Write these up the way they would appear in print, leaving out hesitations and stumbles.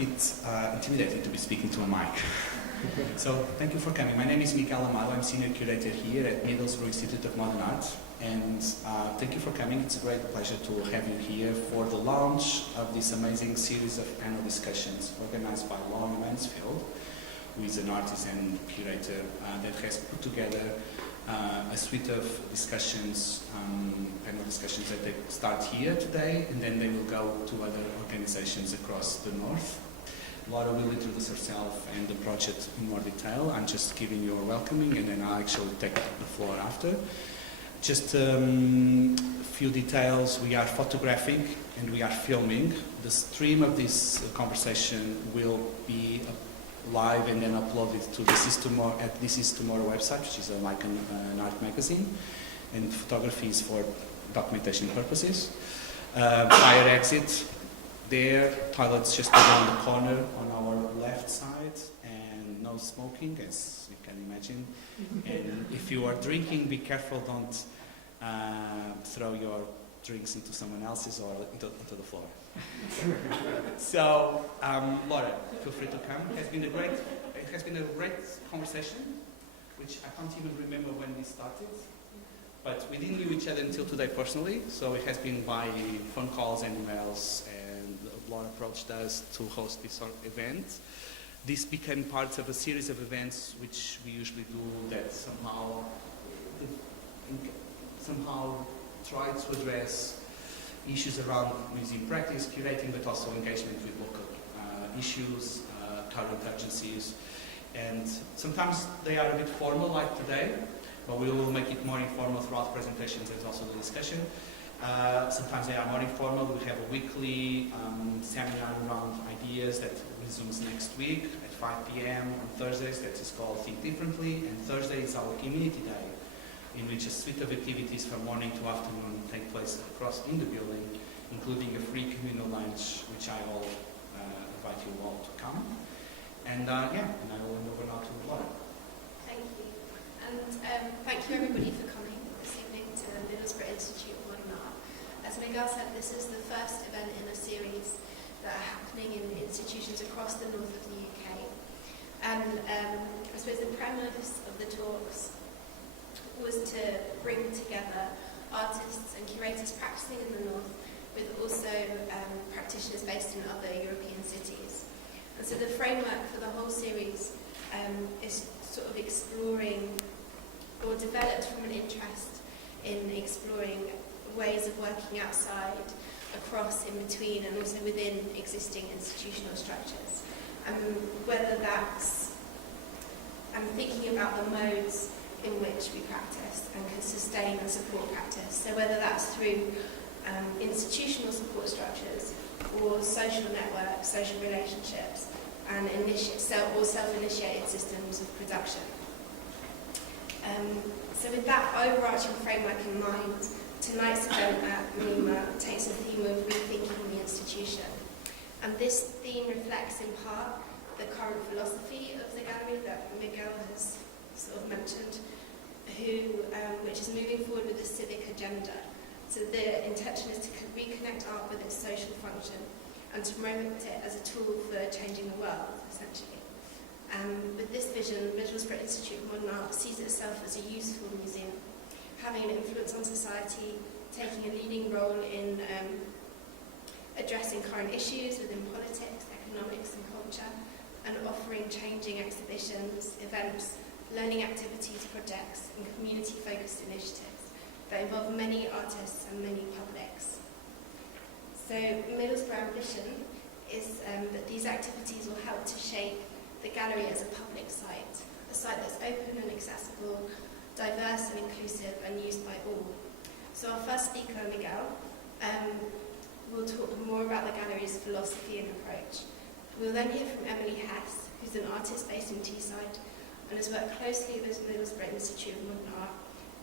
bit intimidated to be speaking to a mic. So thank you for coming. My name is Mikel Amado. I'm Senior Curator here at Middlesbrough Institute of Modern Art. And thank you for coming. It's a great pleasure to have you here for the launch of this amazing series of panel discussions organized by Lauren Mansfield, who is an artist and curator that has put together a suite of discussions, panel discussions that they start here today, and then they will go to other organizations across the north. Laura will introduce herself and the project in more detail. I'm just giving you a welcoming, and then I'll actually take the floor after. Just a few details. We are photographing and we are filming. The stream of this conversation will be live and then uploaded to This Is Tomorrow at This Is Tomorrow website, which is like an art magazine, and photography is for documentation purposes. Fire exit there, toilets just around the corner on our left side, and no smoking, as you can imagine. And if you are drinking, be careful, don't throw your drinks into someone else's or into the floor. So, Laura, feel free to come. It has been a great conversation, which I can't even remember when we started, but we didn't know each other until today personally. So it has been by phone calls and emails, and Laura approached us to host this sort of event. This became part of a series of events which we usually do that somehow try to address issues around museum practice, curating, but also engagement with local issues, current urgencies. And sometimes they are a bit formal, like today, but we will make it more informal throughout the presentations and also the discussion. Sometimes they are more informal. We have a weekly seminar around ideas that resumes next week at 5 p.m. on Thursdays. That is called Think Differently. And Thursday is our community day, in which a suite of activities from morning to afternoon take place across in the building, including a free communal lunch, which I will invite you all to come. And and I will hand over now to Laura. Thank you. And thank you everybody for coming this evening to the Middlesbrough Institute of Modern Art. As Miguel said, this is the first event in a series that are happening in institutions across the north of the UK. And I suppose the premise of the talks was to bring together artists and curators practicing in the north with also practitioners based in other European cities. And so the framework for the whole series is sort of exploring, or developed from an interest in exploring ways of working outside, across, in between, and also within existing institutional structures. Whether that's thinking about the modes in which we practice and can sustain and support practice. So whether that's through institutional support structures or social networks, social relationships, and self-initiated systems of production. So with that overarching framework in mind, tonight's event at MIMA takes a theme of rethinking the institution. And this theme reflects in part the current philosophy of the gallery that Miguel has sort of mentioned, which is moving forward with a civic agenda. So the intention is to reconnect art with its social function and to promote it as a tool for changing the world, essentially. With this vision, Middlesbrough Institute of Modern Art sees itself as a useful museum, having an influence on society, taking a leading role in addressing current issues within politics, economics and culture, and offering changing exhibitions, events, learning activities, projects, and community-focused initiatives that involve many artists and many publics. So Middlesbrough ambition is that these activities will help to shape the gallery as a public site, a site that's open and accessible, diverse and inclusive, and used by all. So our first speaker, Miguel, will talk more about the gallery's philosophy and approach. We'll then hear from Emily Hess, who's an artist based in Teesside and has worked closely with Middlesbrough Institute of Modern Art.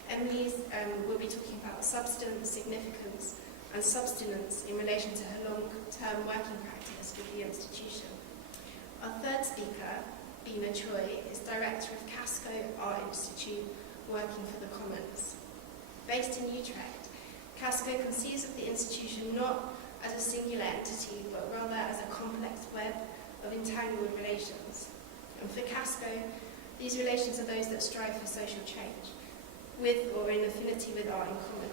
Emily will be talking about substance, significance, and subsistence in relation to her long-term working practice with the institution. Our third speaker, Bina Choi, is director of Casco Art Institute, working for the Commons. Based in Utrecht, Casco conceives of the institution not as a singular entity, but rather as a complex web entangled relations. And for Casco, these relations are those that strive for social change, with or in affinity with art in common.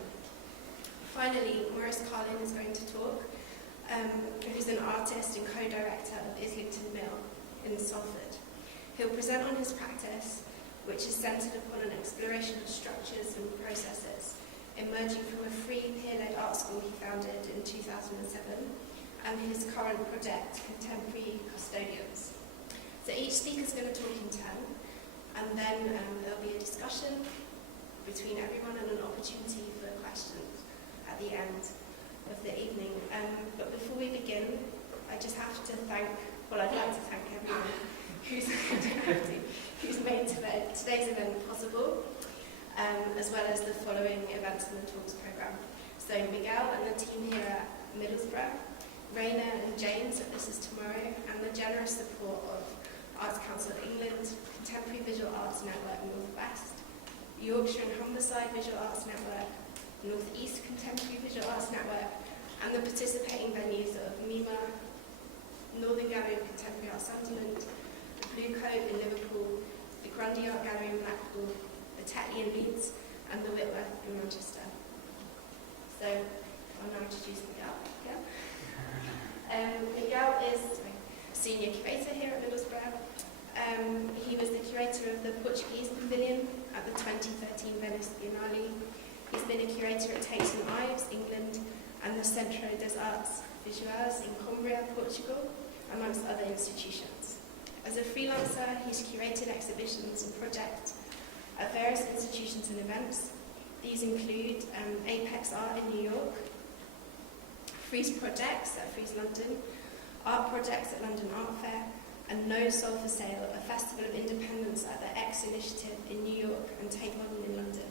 Finally, Maurice Carlin is going to talk, who's an artist and co-director of Islington Mill in Salford. He'll present on his practice, which is centred upon an exploration of structures and processes, emerging from a free peer-led art school he founded in 2007, and his current project, Contemporary Custodians. So each speaker is going to talk in turn, and then there'll be a discussion between everyone and an opportunity for questions at the end of the evening. But before we begin, I just have to thank, I'd like to thank everyone who's made today's event possible, as well as the following events in the talks programme. So Miguel and the team here at Middlesbrough, Raina and James at This Is Tomorrow, and the generous support of Arts Council of England, Contemporary Visual Arts Network North West, Yorkshire and Humberside Visual Arts Network, North East Contemporary Visual Arts Network, and the participating venues of MIMA, Northern Gallery of Contemporary Art Sunderland, the Blue Coat in Liverpool, the Grundy Art Gallery in Blackpool, the Tetley in Leeds, and the Whitworth in Manchester. So I'll now introduce Miguel. Yeah? Miguel is senior curator here at Middlesbrough. He was the curator of the Portuguese Pavilion at the 2013 Venice Biennale. He's been a curator at Tate St Ives, England, and the Centro das Artes Visuais in Cumbria, Portugal, amongst other institutions. As a freelancer, he's curated exhibitions and projects at various institutions and events. These include Apex Art in New York, Frieze Projects at Frieze London, Art Projects at London Art Fair, and No Soul for Sale, a festival of independence at the X Initiative in New York and Tate Modern in London.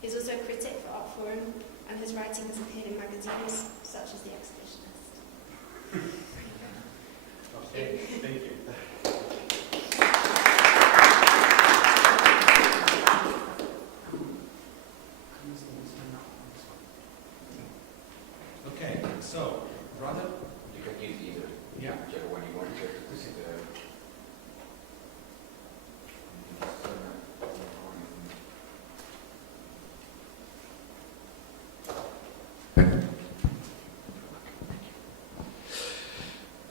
He's also a critic for Art Forum, and his writing has appeared in magazines such as The Exhibitionist. Okay, thank you. Okay, so, brother? You can use either. Yeah. Whichever one you want to consider.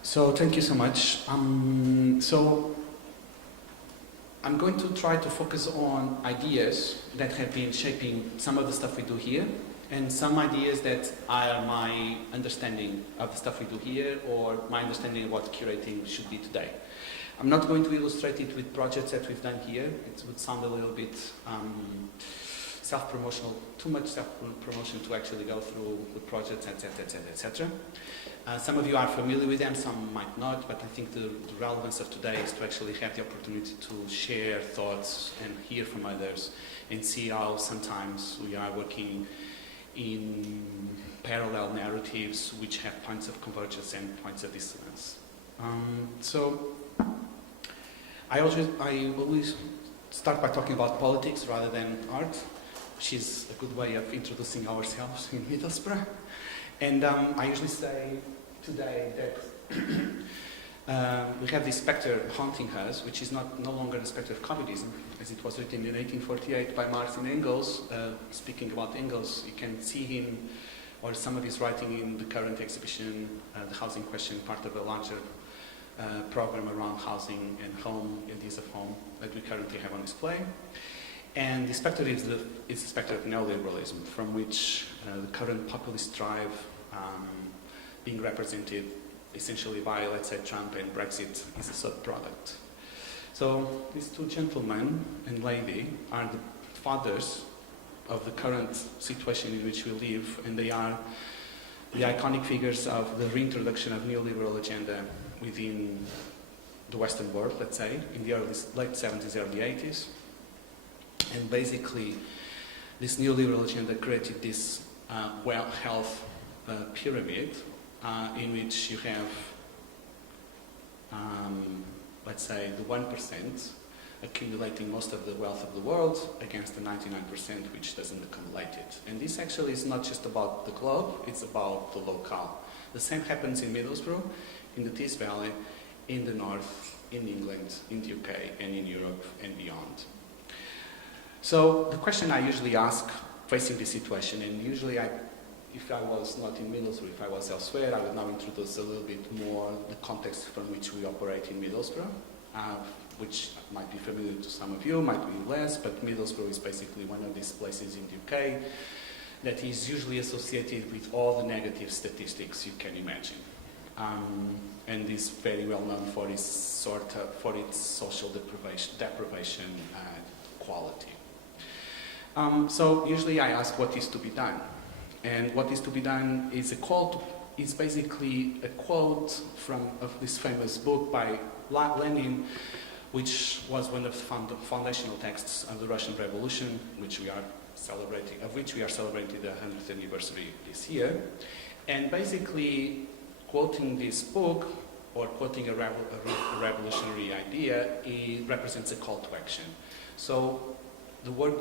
So thank you so much. So I'm going to try to focus on ideas that have been shaping some of the stuff we do here, and some ideas that are my understanding of the stuff we do here, or my understanding of what curating should be today. I'm not going to illustrate it with projects that we've done here. It would sound a little bit self-promotional, too much self-promotion to actually go through with projects, etc., etc., etc. Some of you are familiar with them, some might not, but I think the relevance of today is to actually have the opportunity to share thoughts and hear from others and see how sometimes we are working in parallel narratives which have points of convergence and points of dissonance. So I always start by talking about politics rather than art, which is a good way of introducing ourselves in Middlesbrough. And I usually say today that we have this spectre haunting us, which is no longer the spectre of communism, as it was written in 1848 by Martin Engels. Speaking about Engels, you can see him, or some of his writing in the current exhibition, The Housing Question, part of a larger program around housing and home, ideas of home, that we currently have on display. And the spectre is the spectre of neoliberalism, from which the current populist drive being represented essentially by, let's say, Trump and Brexit is a sub-product. So these two gentlemen and lady are the fathers of the current situation in which we live, and they are the iconic figures of the reintroduction of neoliberal agenda within the Western world, let's say, in the late 70s, early 80s. And basically, this neoliberal agenda created this health pyramid in which you have, let's say, the 1% accumulating most of the wealth of the world against the 99% which doesn't accumulate it. And this actually is not just about the globe, it's about the locale. The same happens in Middlesbrough, in the Tees Valley, in the north, in England, in the UK, and in Europe and beyond. So the question I usually ask facing this situation, and usually if I was not in Middlesbrough, if I was elsewhere, I would now introduce a little bit more the context from which we operate in Middlesbrough, which might be familiar to some of you, might be less, but Middlesbrough is basically one of these places in the UK that is usually associated with all the negative statistics you can imagine. And is very well known for its social deprivation quality. So usually I ask what is to be done. And what is to be done is basically a quote of this famous book by Lenin, which was one of the foundational texts of the Russian Revolution, which we are celebrating the 100th anniversary this year. And basically, quoting this book, or quoting a revolutionary idea, it represents a call to action. So the work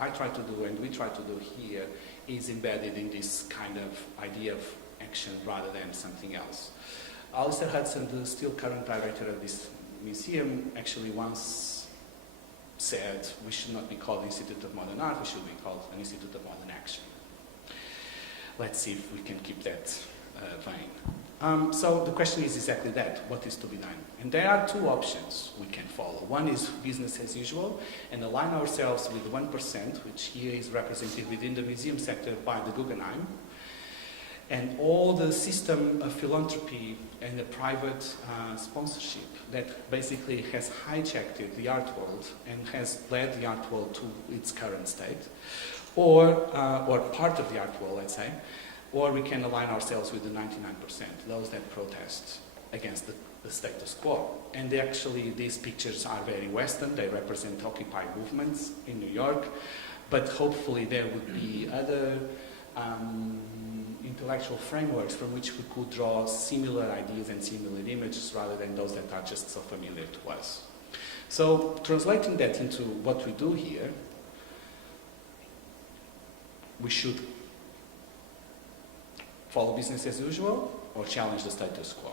I try to do and we try to do here is embedded in this kind of idea of action rather than something else. Alistair Hudson, the still current director of this museum, actually once said we should not be called Institute of Modern Art, we should be called an Institute of Modern Action. Let's see if we can keep that vein. So the question is exactly that, what is to be done? And there are two options we can follow. One is business as usual and align ourselves with 1%, which here is represented within the museum sector by the Guggenheim, and all the system of philanthropy and the private sponsorship that basically has hijacked the art world and has led the art world to its current state, or part of the art world, let's say, or we can align ourselves with the 99%, those that protest against the status quo. And actually, these pictures are very Western. They represent Occupy movements in New York, but hopefully there would be other intellectual frameworks from which we could draw similar ideas and similar images rather than those that are just so familiar to us. So translating that into what we do here, we should follow business as usual or challenge the status quo.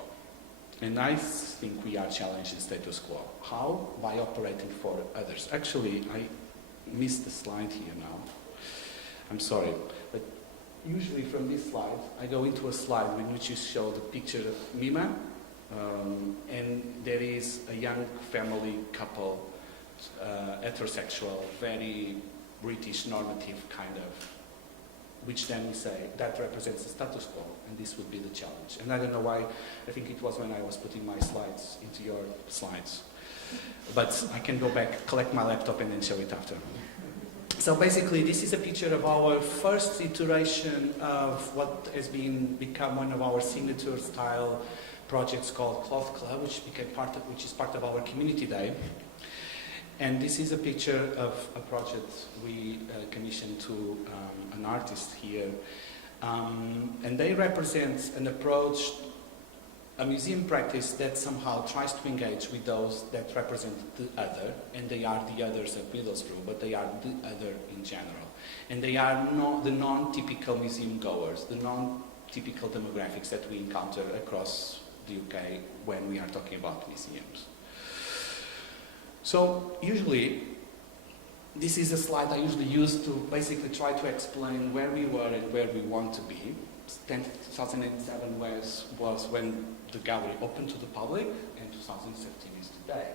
And I think we are challenging the status quo. How? By operating for others. Actually, I missed the slide here now. I'm sorry. But usually from this slide, I go into a slide in which you show the picture of Mima, and there is a young family couple, heterosexual, very British normative kind of, which then we say that represents the status quo, and this would be the challenge. And I don't know why, I think it was when I was putting my slides into your slides. But I can go back, collect my laptop, and then show it after. So basically, this is a picture of our first iteration of what has become one of our signature style projects called Cloth Club, which is part of our community day. And this is a picture of a project we commissioned to an artist here. And they represent an approach, a museum practice that somehow tries to engage with those that represent the other, and they are the others at Middlesbrough, but they are the other in general. And they are not the non-typical museum goers, the non-typical demographics that we encounter across the UK when we are talking about museums. So usually, this is a slide I usually use to basically try to explain where we were and where we want to be. 2007 was when the gallery opened to the public, and 2017 is today.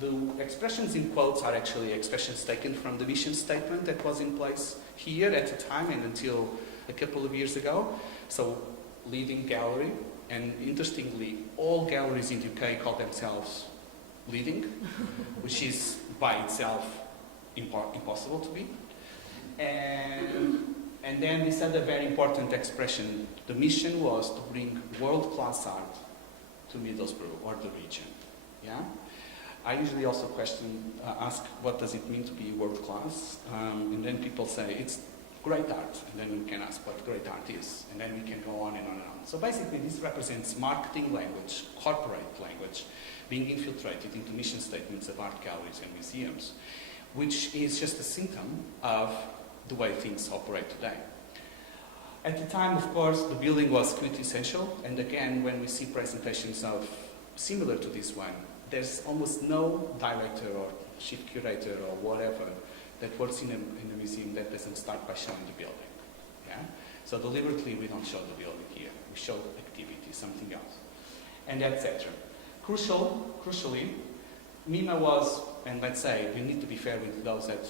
The expressions in quotes are actually expressions taken from the mission statement that was in place here at the time and until a couple of years ago. So, leading gallery, and interestingly, all galleries in the UK call themselves leading, which is by itself impossible to be. And then this other very important expression, the mission was to bring world-class art to Middlesbrough or the region. Yeah? I usually also ask what does it mean to be world-class, and then people say it's great art, and then we can ask what great art is, and then we can go on and on and on. So basically this represents marketing language, corporate language, being infiltrated into mission statements of art galleries and museums, which is just a symptom of the way things operate today. At the time, of course, the building was quintessential, and again, when we see presentations of similar to this one. There's almost no director or chief curator or whatever that works in a museum that doesn't start by showing the building. Yeah? So deliberately we don't show the building here. We show activity, something else, and etc. Crucially, MIMA was, and let's say we need to be fair with those that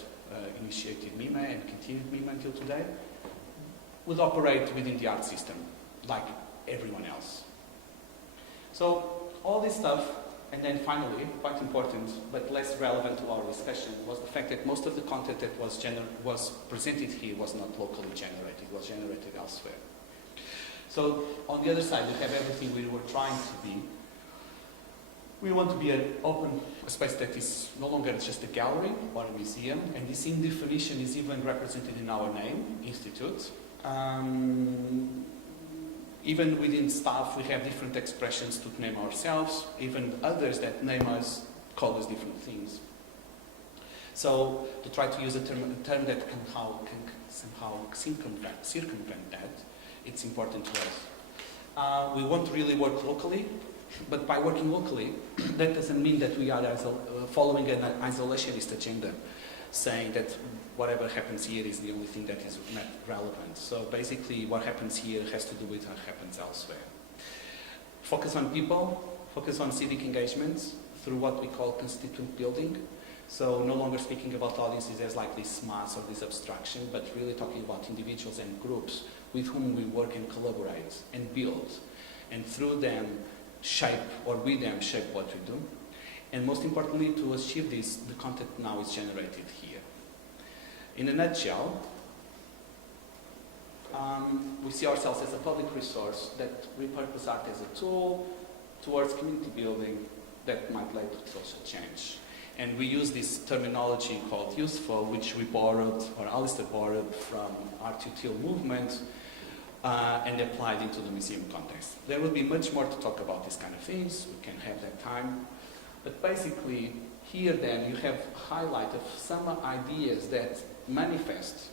initiated MIMA and continued MIMA until today, would operate within the art system like everyone else. So all this stuff, and then finally, quite important but less relevant to our discussion, was the fact that most of the content that was presented here was not locally generated, it was generated elsewhere. So on the other side, we have everything we were trying to be. We want to be an open space that is no longer just a gallery or a museum, and this in definition is even represented in our name, Institute. Even within staff, we have different expressions to name ourselves. Even others that name us call us different things. So to try to use a term that can somehow circumvent that, it's important to us. We want to really work locally, but by working locally, that doesn't mean that we are following an isolationist agenda, saying that whatever happens here is the only thing that is relevant. So basically what happens here has to do with what happens elsewhere. Focus on people, focus on civic engagements through what we call constituent building. So no longer speaking about audiences as like this mass or this abstraction, but really talking about individuals and groups with whom we work and collaborate and build. And through them shape, or with them shape what we do. And most importantly, to achieve this, the content now is generated here. In a nutshell, we see ourselves as a public resource that repurposes art as a tool towards community building that might lead to social change. And we use this terminology called useful, which we borrowed, or Alistair borrowed from Art Util movement, and applied into the museum context. There will be much more to talk about these kind of things. We can have that time. But basically, here then you have a highlight of some ideas that manifest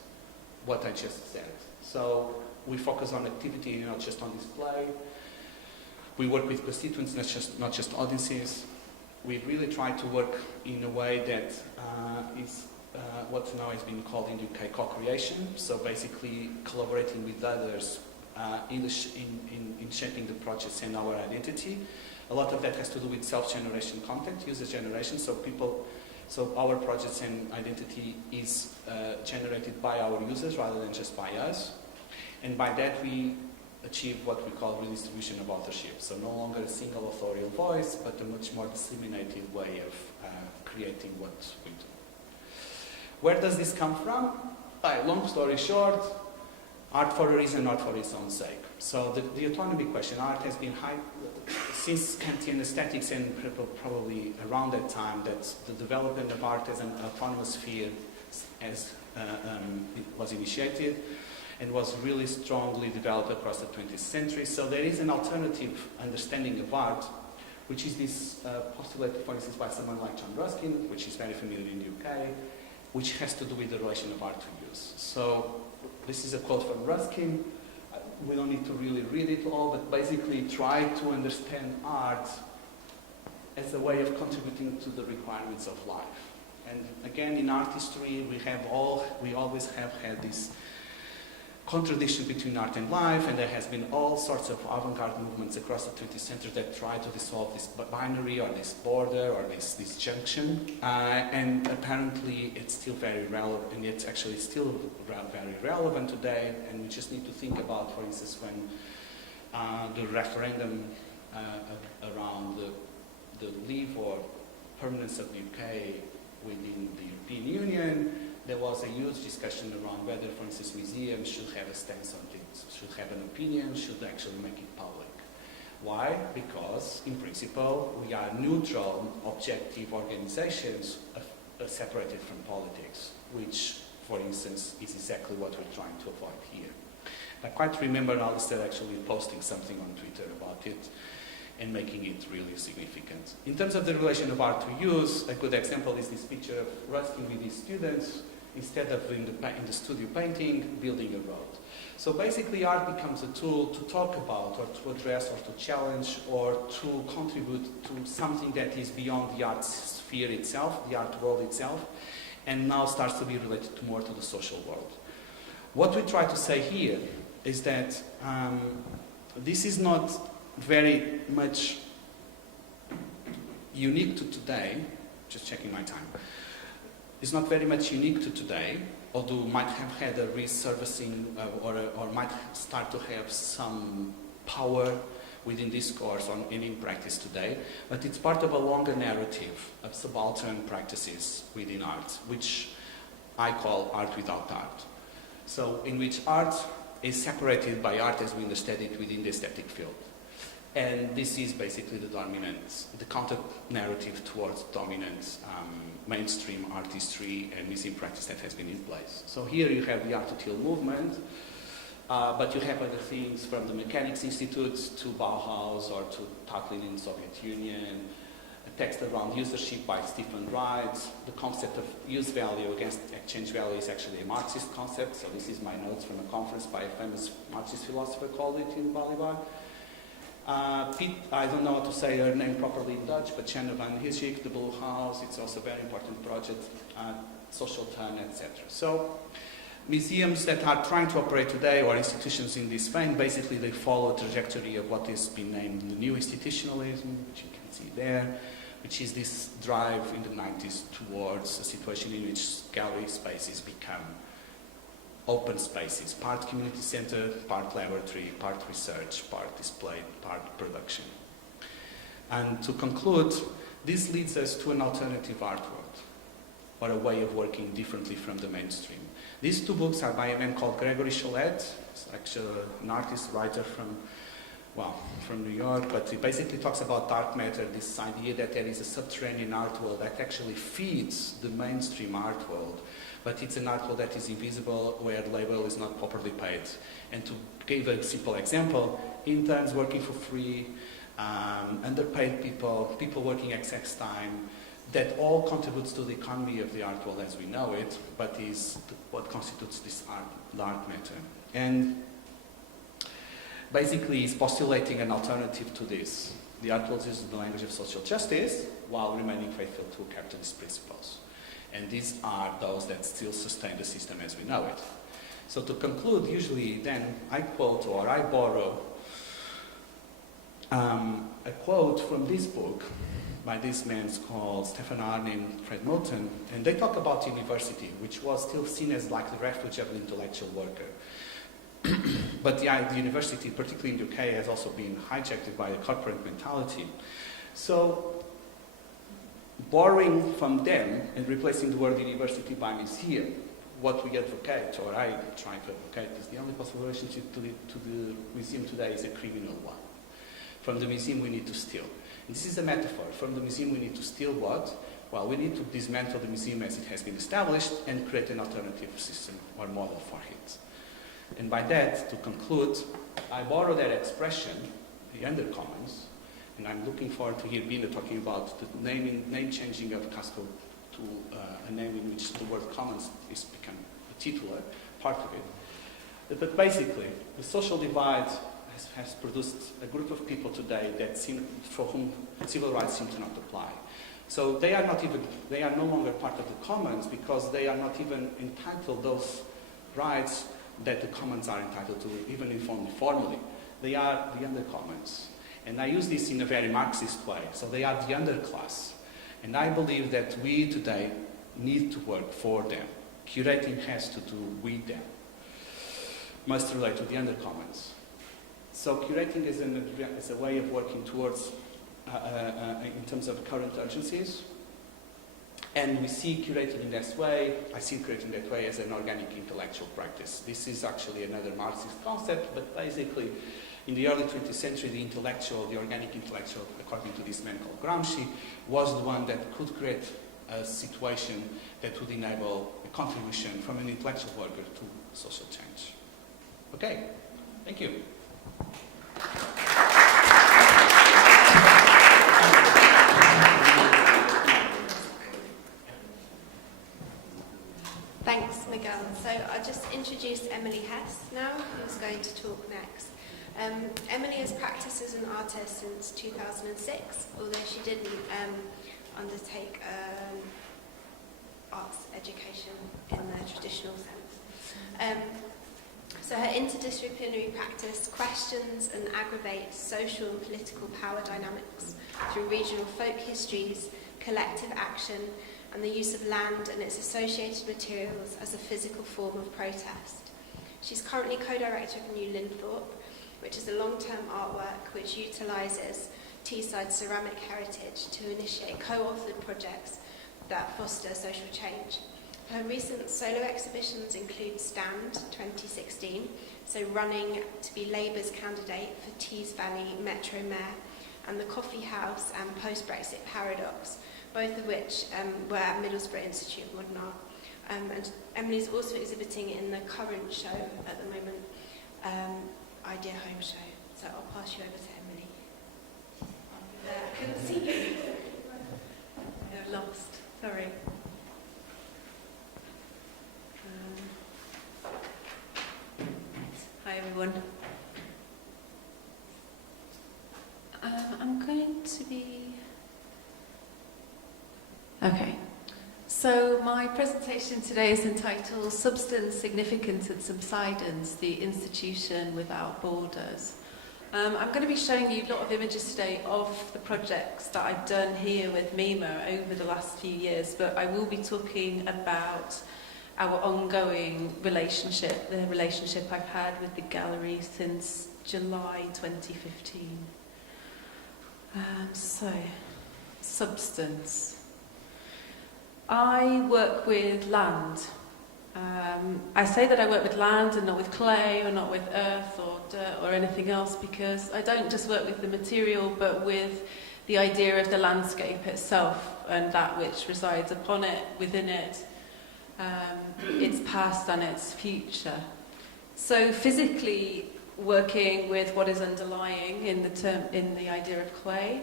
what I just said. So we focus on activity, not just on display. We work with constituents, not just audiences. We really try to work in a way that is what now has been called in the UK co-creation. So basically collaborating with others in shaping the projects and our identity. A lot of that has to do with self-generation content, user generation. So our projects and identity is generated by our users rather than just by us. And by that we achieve what we call redistribution of authorship. So no longer a single authorial voice, but a much more disseminated way of creating what we do. Where does this come from? Long story short, art for a reason, not for its own sake. So the autonomy question, art has been high since Kantian aesthetics, and probably around that time that the development of art as an autonomous sphere it was initiated and was really strongly developed across the 20th century. So there is an alternative understanding of art, which is this postulated, for instance, by someone like John Ruskin, which is very familiar in the UK, which has to do with the relation of art to use. So this is a quote from Ruskin. We don't need to really read it all, but basically try to understand art as a way of contributing to the requirements of life. And again, in art history, we always have had this contradiction between art and life, and there has been all sorts of avant-garde movements across the 20th century that try to dissolve this binary or this border or this junction, and apparently it's still very relevant, and it's actually still very relevant today. And we just need to think about, for instance, when the referendum around the leave or permanence of the UK within the European Union, there was a huge discussion around whether, for instance, museums should have a stance on things, should have an opinion, should actually make it public. Why? Because, in principle, we are neutral, objective organizations separated from politics, which, for instance, is exactly what we're trying to avoid here. I quite remember Alistair actually posting something on Twitter about it and making it really significant. In terms of the relation of art to use, a good example is this picture of Ruskin with his students. Instead of in the studio painting, building a road. So basically art becomes a tool to talk about or to address or to challenge or to contribute to something that is beyond the art sphere itself, the art world itself, and now starts to be related to more to the social world. What we try to say here is that this is not very much unique to today, just checking my time, it's not very much unique to today, although might have had a resurfacing or might start to have some power within discourse and in practice today, but it's part of a longer narrative of subaltern practices within art, which I call art without art. So in which art is separated by art as we understand it within the aesthetic field. And this is basically the dominant, the counter-narrative towards dominant mainstream art history and museum practice that has been in place. So here you have the art util movement, but you have other things from the Mechanics Institute to Bauhaus or to Tatlin in the Soviet Union, a text around usership by Stephen Wright. The concept of use value against exchange value is actually a Marxist concept, so this is my notes from a conference by a famous Marxist philosopher called it in Bolivar. I don't know how to say her name properly in Dutch, but Shanna van Heeswijk, the Blue House, it's also a very important project, social turn, etc. So museums that are trying to operate today or institutions in this vein, basically they follow a trajectory of what has been named the new institutionalism, which you can see there, which is this drive in the 90s towards a situation in which gallery spaces become open spaces, part community center, part laboratory, part research, part display, part production. And to conclude, this leads us to an alternative art world, or a way of working differently from the mainstream. These two books are by a man called Gregory Chollet. He's actually an artist, writer from New York, but he basically talks about dark matter, this idea that there is a subterranean art world that actually feeds the mainstream art world, but it's an art world that is invisible, where labor is not properly paid. And to give a simple example, interns working for free, underpaid people, people working excess time, that all contributes to the economy of the art world as we know it, but is what constitutes this art matter. And basically is postulating an alternative to this. The art world uses the language of social justice while remaining faithful to capitalist principles. And these are those that still sustain the system as we know it. So to conclude, usually then I quote or I borrow a quote from this book by these men called Stefan Arne and Fred Moulton, and they talk about university, which was still seen as like the refuge of an intellectual worker. But the university, particularly in the UK, has also been hijacked by the corporate mentality. So, borrowing from them and replacing the word university by museum, what we advocate, or I try to advocate, is the only possible relationship to the museum today is a criminal one. From the museum we need to steal. And this is a metaphor. From the museum we need to steal what? Well, we need to dismantle the museum as it has been established and create an alternative system or model for it. And by that, to conclude, I borrow that expression, the undercommons, and I'm looking forward to hear Bina talking about the name changing of Casco to a name in which the word commons is become a titular part of it. But basically, the social divide has produced a group of people today for whom civil rights seem to not apply. So they are no longer part of the commons because they are not even entitled those rights that the commons are entitled to, even if only formally. They are the undercommons. And I use this in a very Marxist way. So they are the underclass. And I believe that we today need to work for them. Curating has to do with them. Must relate to the undercommons. So curating is a way of working towards, in terms of current urgencies. And we see curating in that way, I see curating that way as an organic intellectual practice. This is actually another Marxist concept, but basically in the early 20th century, the organic intellectual, according to this man called Gramsci, was the one that could create a situation that would enable a contribution from an intellectual worker to social change. Okay, thank you. Thanks, Miguel. So I'll just introduce Emily Hess now, who's Emily has practiced as an artist since 2006, although she didn't undertake arts education in the traditional sense. So her interdisciplinary practice questions and aggravates social and political power dynamics through regional folk histories, collective action, and the use of land and its associated materials as a physical form of protest. She's currently co-director of New Linthorpe, which is a long-term artwork which utilises Teesside ceramic heritage to initiate co-authored projects that foster social change. Her recent solo exhibitions include Stand 2016, so running to be Labour's candidate for Tees Valley Metro Mayor, and the Coffee House and Post-Brexit Paradox, both of which were at Middlesbrough Institute of Modern Art. And Emily's also exhibiting in the current show at the moment, Idea Home Show. So I'll pass you over to Emily. I couldn't see you. You're lost. Sorry. Hi everyone. I'm going to be... Okay. So my presentation today is entitled Substance, Significance and Subsidence, the Institution Without Borders. I'm going to be showing you a lot of images today of the projects that I've done here with MIMA over the last few years, but I will be talking about our ongoing relationship, the relationship I've had with the gallery since July 2015. So, substance. I work with land. I say that I work with land and not with clay or not with earth or dirt or anything else because I don't just work with the material but with the idea of the landscape itself and that which resides upon it, within it, its past and its future. So physically working with what is underlying in the idea of clay,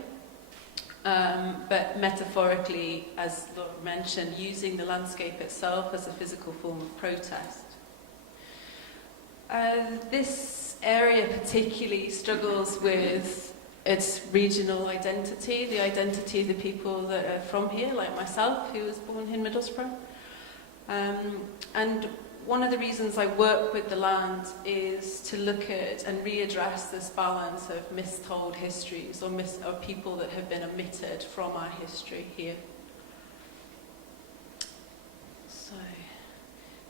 but metaphorically, as Laura mentioned, using the landscape itself as a physical form of protest. This area particularly struggles with its regional identity, the identity of the people that are from here, like myself, who was born in Middlesbrough. And one of the reasons I work with the land is to look at and readdress this balance of mistold histories or people that have been omitted from our history here. So,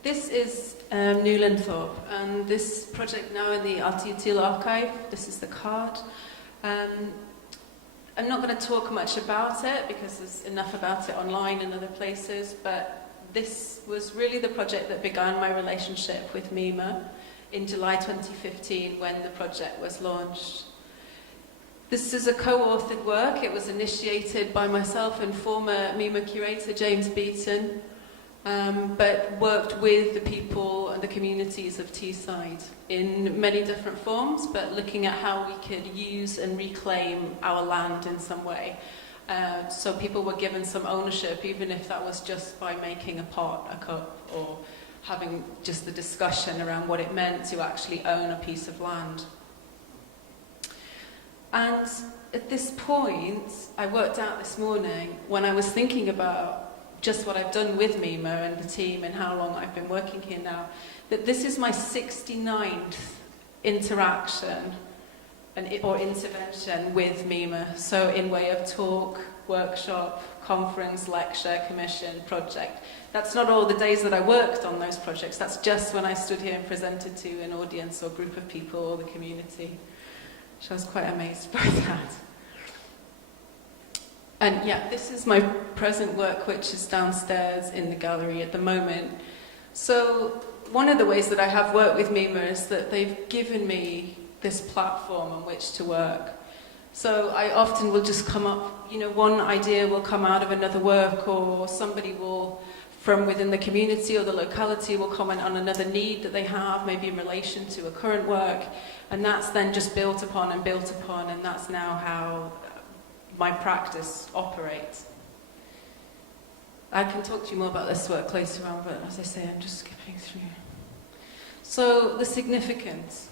this is New Linthorpe, and this project now in the Untitled Archive. This is the card. I'm not going to talk much about it because there's enough about it online and other places, but this was really the project that began my relationship with MIMA in July 2015 when the project was launched. This is a co-authored work. It was initiated by myself and former MIMA curator James Beaton, but worked with the people and the communities of Teesside in many different forms, but looking at how we could use and reclaim our land in some way. So people were given some ownership, even if that was just by making a pot, a cup, or having just the discussion around what it meant to actually own a piece of land. And at this point, I worked out this morning, when I was thinking about just what I've done with MIMA and the team and how long I've been working here now, that this is my 69th interaction or intervention with MIMA, so in way of talk, workshop, conference, lecture, commission, project. That's not all the days that I worked on those projects, that's just when I stood here and presented to an audience or group of people or the community. So I was quite amazed by that. And yeah, this is my present work, which is downstairs in the gallery at the moment. So one of the ways that I have worked with MIMA is that they've given me this platform on which to work. So I often will just come up, one idea will come out of another work, or somebody will, from within the community or the locality, will comment on another need that they have, maybe in relation to a current work, and that's then just built upon, and that's now how my practice operates. I can talk to you more about this work later on, but as I say, I'm just skipping through. So, the significance.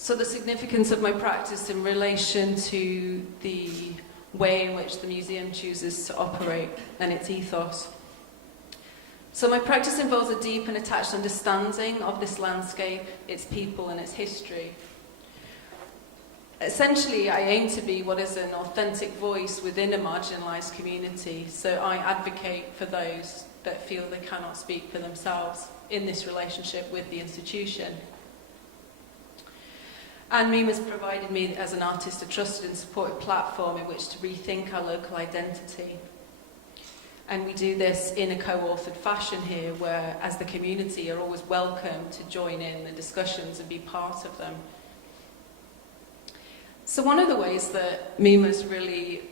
So the significance of my practice in relation to the way in which the museum chooses to operate and its ethos. So my practice involves a deep and attached understanding of this landscape, its people and its history. Essentially, I aim to be what is an authentic voice within a marginalised community, so I advocate for those that feel they cannot speak for themselves in this relationship with the institution. And MIMA has provided me as an artist a trusted and supported platform in which to rethink our local identity. And we do this in a co-authored fashion here, where as the community are always welcome to join in the discussions and be part of them. So one of the ways that MIMA's really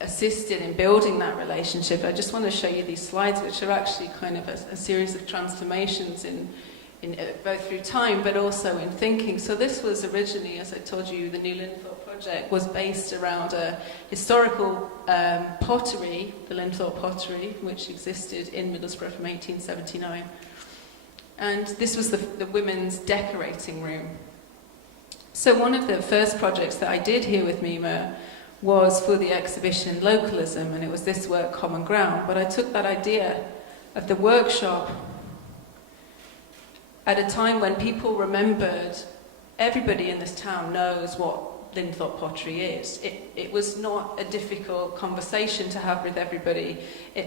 assisted in building that relationship, I just want to show you these slides, which are actually kind of a series of transformations in both through time, but also in thinking. So this was originally, as I told you, the New Linthorpe project was based around a historical pottery, the Linthorpe pottery, which existed in Middlesbrough from 1879. And this was the women's decorating room. So one of the first projects that I did here with MIMA was for the exhibition Localism, and it was this work, Common Ground. But I took that idea of the workshop at a time when people remembered, everybody in this town knows what Linthorpe pottery is. It was not a difficult conversation to have with everybody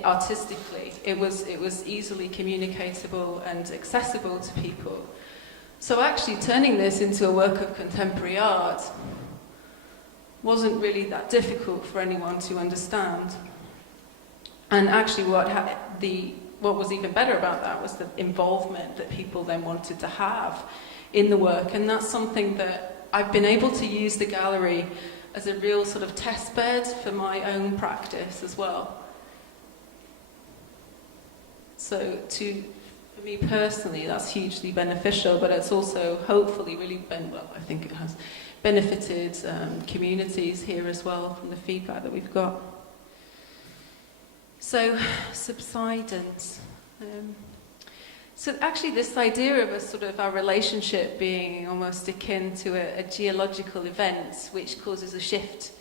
artistically. It was easily communicatable and accessible to people. So actually turning this into a work of contemporary art wasn't really that difficult for anyone to understand. And actually what was even better about that was the involvement that people then wanted to have in the work. And that's something that I've been able to use the gallery as a real sort of test bed for my own practice as well. So for me personally, that's hugely beneficial, but it's also hopefully really I think it has benefited communities here as well from the feedback that we've got. So, subsidence. So actually this idea of a sort of our relationship being almost akin to a geological event which causes a shift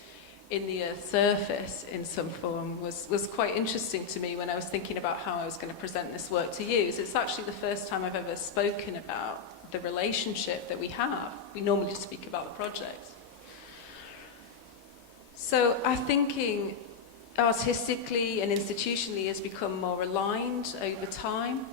in the Earth's surface in some form was quite interesting to me when I was thinking about how I was going to present this work to use. It's actually the first time I've ever spoken about the relationship that we have. We normally just speak about the project. So our thinking artistically and institutionally has become more aligned over time,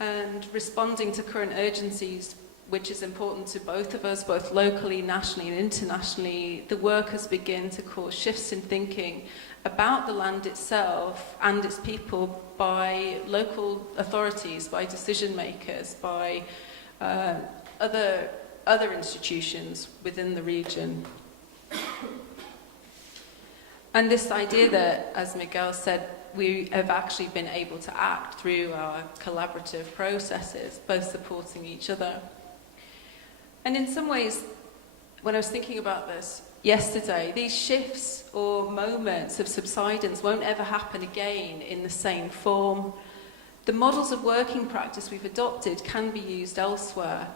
and responding to current urgencies, which is important to both of us, both locally, nationally and internationally, the work has begun to cause shifts in thinking about the land itself and its people by local authorities, by decision makers, by other institutions within the region. And this idea that, as Miguel said, we have actually been able to act through our collaborative processes, both supporting each other. And in some ways, when I was thinking about this yesterday, these shifts or moments of subsidence won't ever happen again in the same form. The models of working practice we've adopted can be used elsewhere.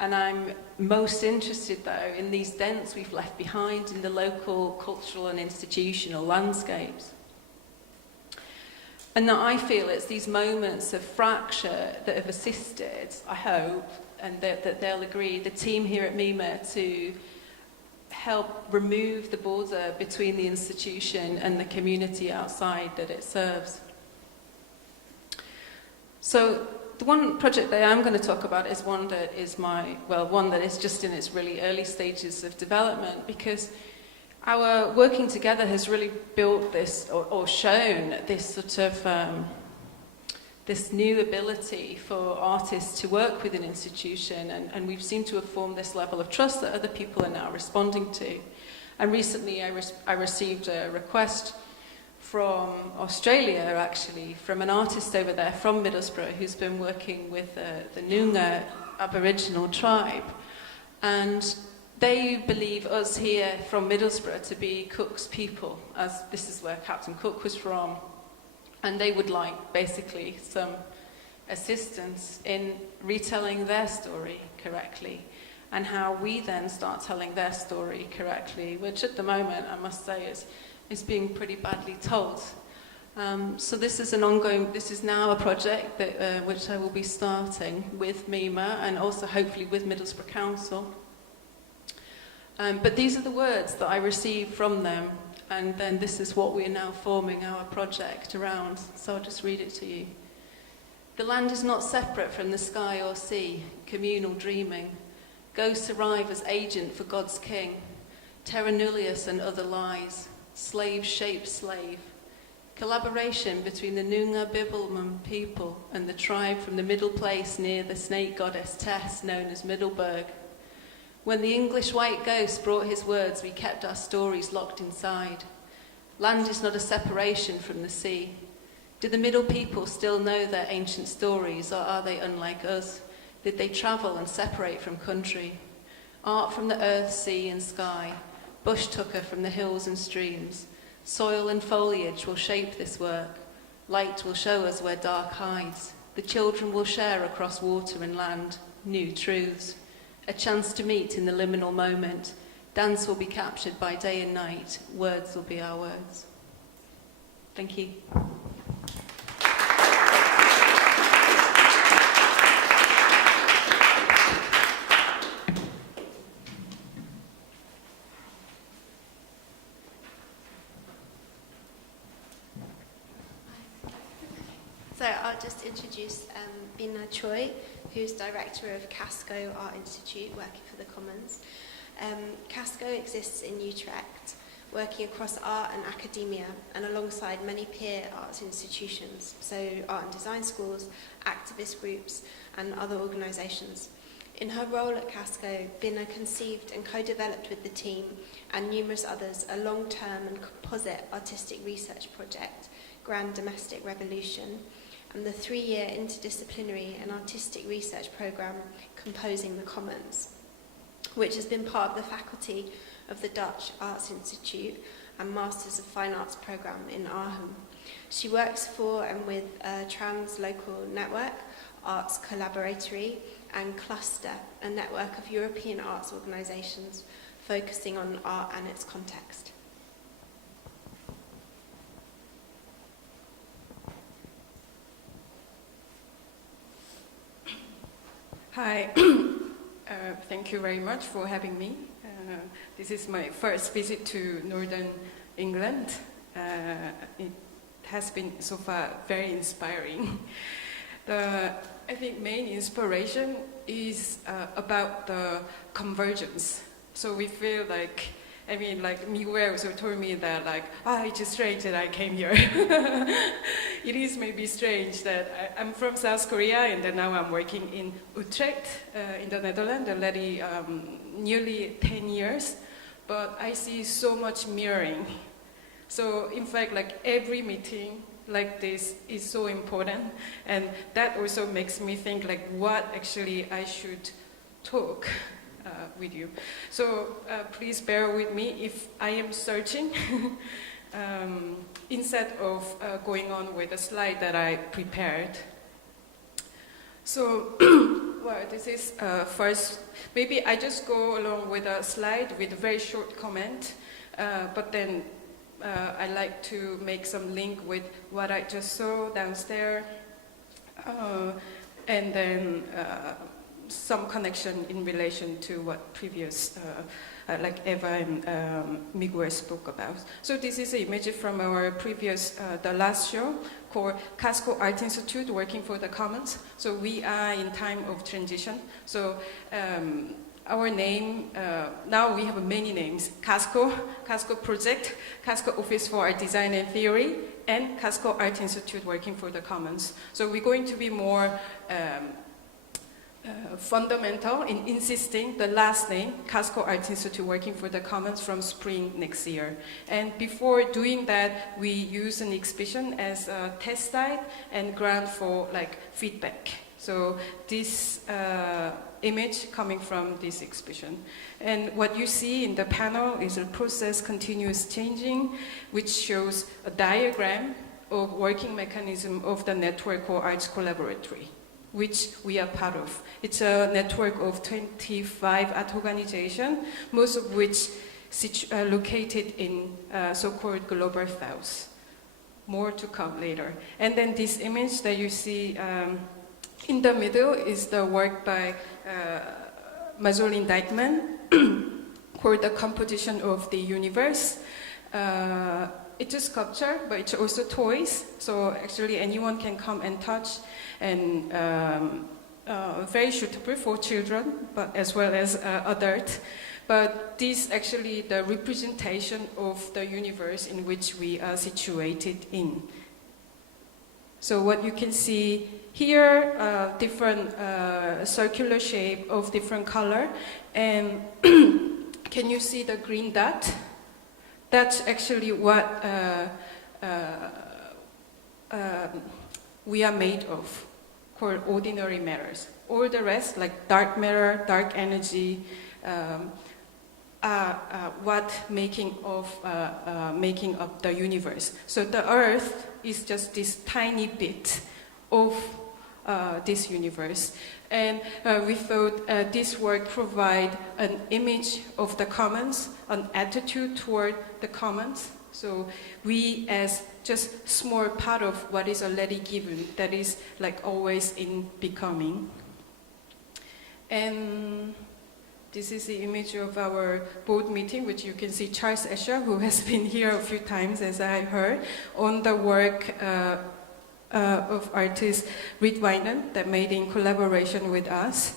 And I'm most interested, though, in these dents we've left behind in the local, cultural and institutional landscapes. And that I feel it's these moments of fracture that have assisted, I hope, and that they'll agree, the team here at MIMA to help remove the border between the institution and the community outside that it serves. So the one project that I'm going to talk about is one that is just in its really early stages of development, because our working together has really built this, or shown this sort of this new ability for artists to work with an institution, and we've seemed to have formed this level of trust that other people are now responding to. And recently I received a request from Australia, actually, from an artist over there from Middlesbrough who's been working with the Noongar Aboriginal tribe. And they believe us here from Middlesbrough to be Cook's people, as this is where Captain Cook was from. And they would like, basically, some assistance in retelling their story correctly. and how we then start telling their story correctly, which at the moment, I must say, is being pretty badly told. So this is now a project that, which I will be starting with MIMA and also hopefully with Middlesbrough Council. But these are the words that I received from them, and then this is what we are now forming our project around. So I'll just read it to you. The land is not separate from the sky or sea, communal dreaming. Ghosts arrive as agent for God's king. Terra nullius and other lies. Slave shaped slave. Collaboration between the Noongar Bibbulmun people and the tribe from the middle place near the snake goddess Tess, known as Middlesbrough. When the English white ghost brought his words, we kept our stories locked inside. Land is not a separation from the sea. Do the middle people still know their ancient stories, or are they unlike us? Did they travel and separate from country? Art from the earth, sea and sky, bush tucker from the hills and streams. Soil and foliage will shape this work. Light will show us where dark hides. The children will share across water and land new truths. A chance to meet in the liminal moment. Dance will be captured by day and night. Words will be our words. Thank you. So I'll just introduce Bina Choi, who's director of Casco Art Institute, working for the Commons. Casco exists in Utrecht, working across art and academia and alongside many peer arts institutions, so art and design schools, activist groups and other organisations. In her role at Casco, Bina conceived and co-developed with the team and numerous others a long-term and composite artistic research project, Grand Domestic Revolution, and the 3-year interdisciplinary and artistic research programme Composing the Commons, which has been part of the faculty of the Dutch Arts Institute and Masters of Fine Arts programme in Aarhus. She works for and with a trans-local network, Arts Collaboratory, and Cluster, a network of European arts organisations focusing on art and its context. Hi, thank you very much for having me. This is my first visit to Northern England. It has been so far very inspiring. I think main inspiration is about the convergence. So we feel like, Miguel also told me that it's strange that I came here. It is maybe strange that I'm from South Korea and then now I'm working in Utrecht in the Netherlands already nearly 10 years. But I see so much mirroring. So in fact, every meeting like this is so important, and that also makes me think what actually I should talk with you. So please bear with me if I am searching instead of going on with a slide that I prepared. So well, this is first, maybe I just go along with a slide with a very short comment, but then I like to make some link with what I just saw downstairs, and then some connection in relation to what previous, Eva and Miguel spoke about. So this is an image from our previous, the last show called Casco Art Institute, working for the Commons. So we are in time of transition. So our name, now we have many names: Casco Project, Casco Office for Art Design and Theory, and Casco Art Institute working for the Commons. So we're going to be more fundamental in insisting the last name, Casco Art Institute working for the Commons, from spring next year. And before doing that, we use an exhibition as a test site and grant for feedback. So this image coming from this exhibition. And what you see in the panel is a process continuous changing, which shows a diagram of working mechanism of the network or arts collaboratory. which we are part of. It's a network of 25 art organizations, most of which are located in so-called Global South. More to come later. And then this image that you see in the middle is the work by Mazolin Dijkman called The Composition of the Universe. It's a sculpture, but it's also toys. So actually anyone can come and touch, and very suitable for children, but as well as adults. But this actually the representation of the universe in which we are situated in. So what you can see here, different circular shape of different color, and can you see the green dot? That's actually what we are made of, called ordinary matters. All the rest, like dark matter, dark energy, are what making up the universe. So the Earth is just this tiny bit of this universe. And we thought this work provide an image of the commons, an attitude toward the commons. So we as just small part of what is already given, that is like always in becoming. And this is the image of our board meeting, which you can see Charles Escher, who has been here a few times, as I heard, on the work of artist Reed Winan that made in collaboration with us.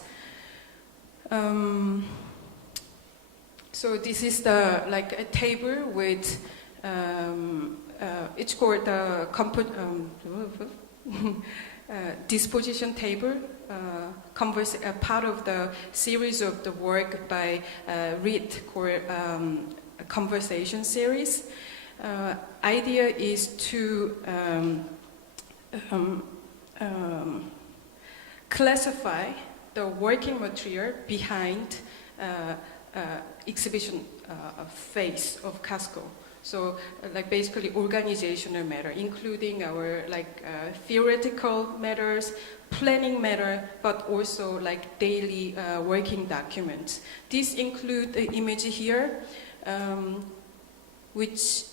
So this is the like a table with it's called the disposition table, part of the series of the work by Reed called a conversation series. Idea is to classify the working material behind exhibition phase of Casco. So, like basically organizational matter, including our theoretical matters, planning matter, but also like daily working documents. These include the image here, which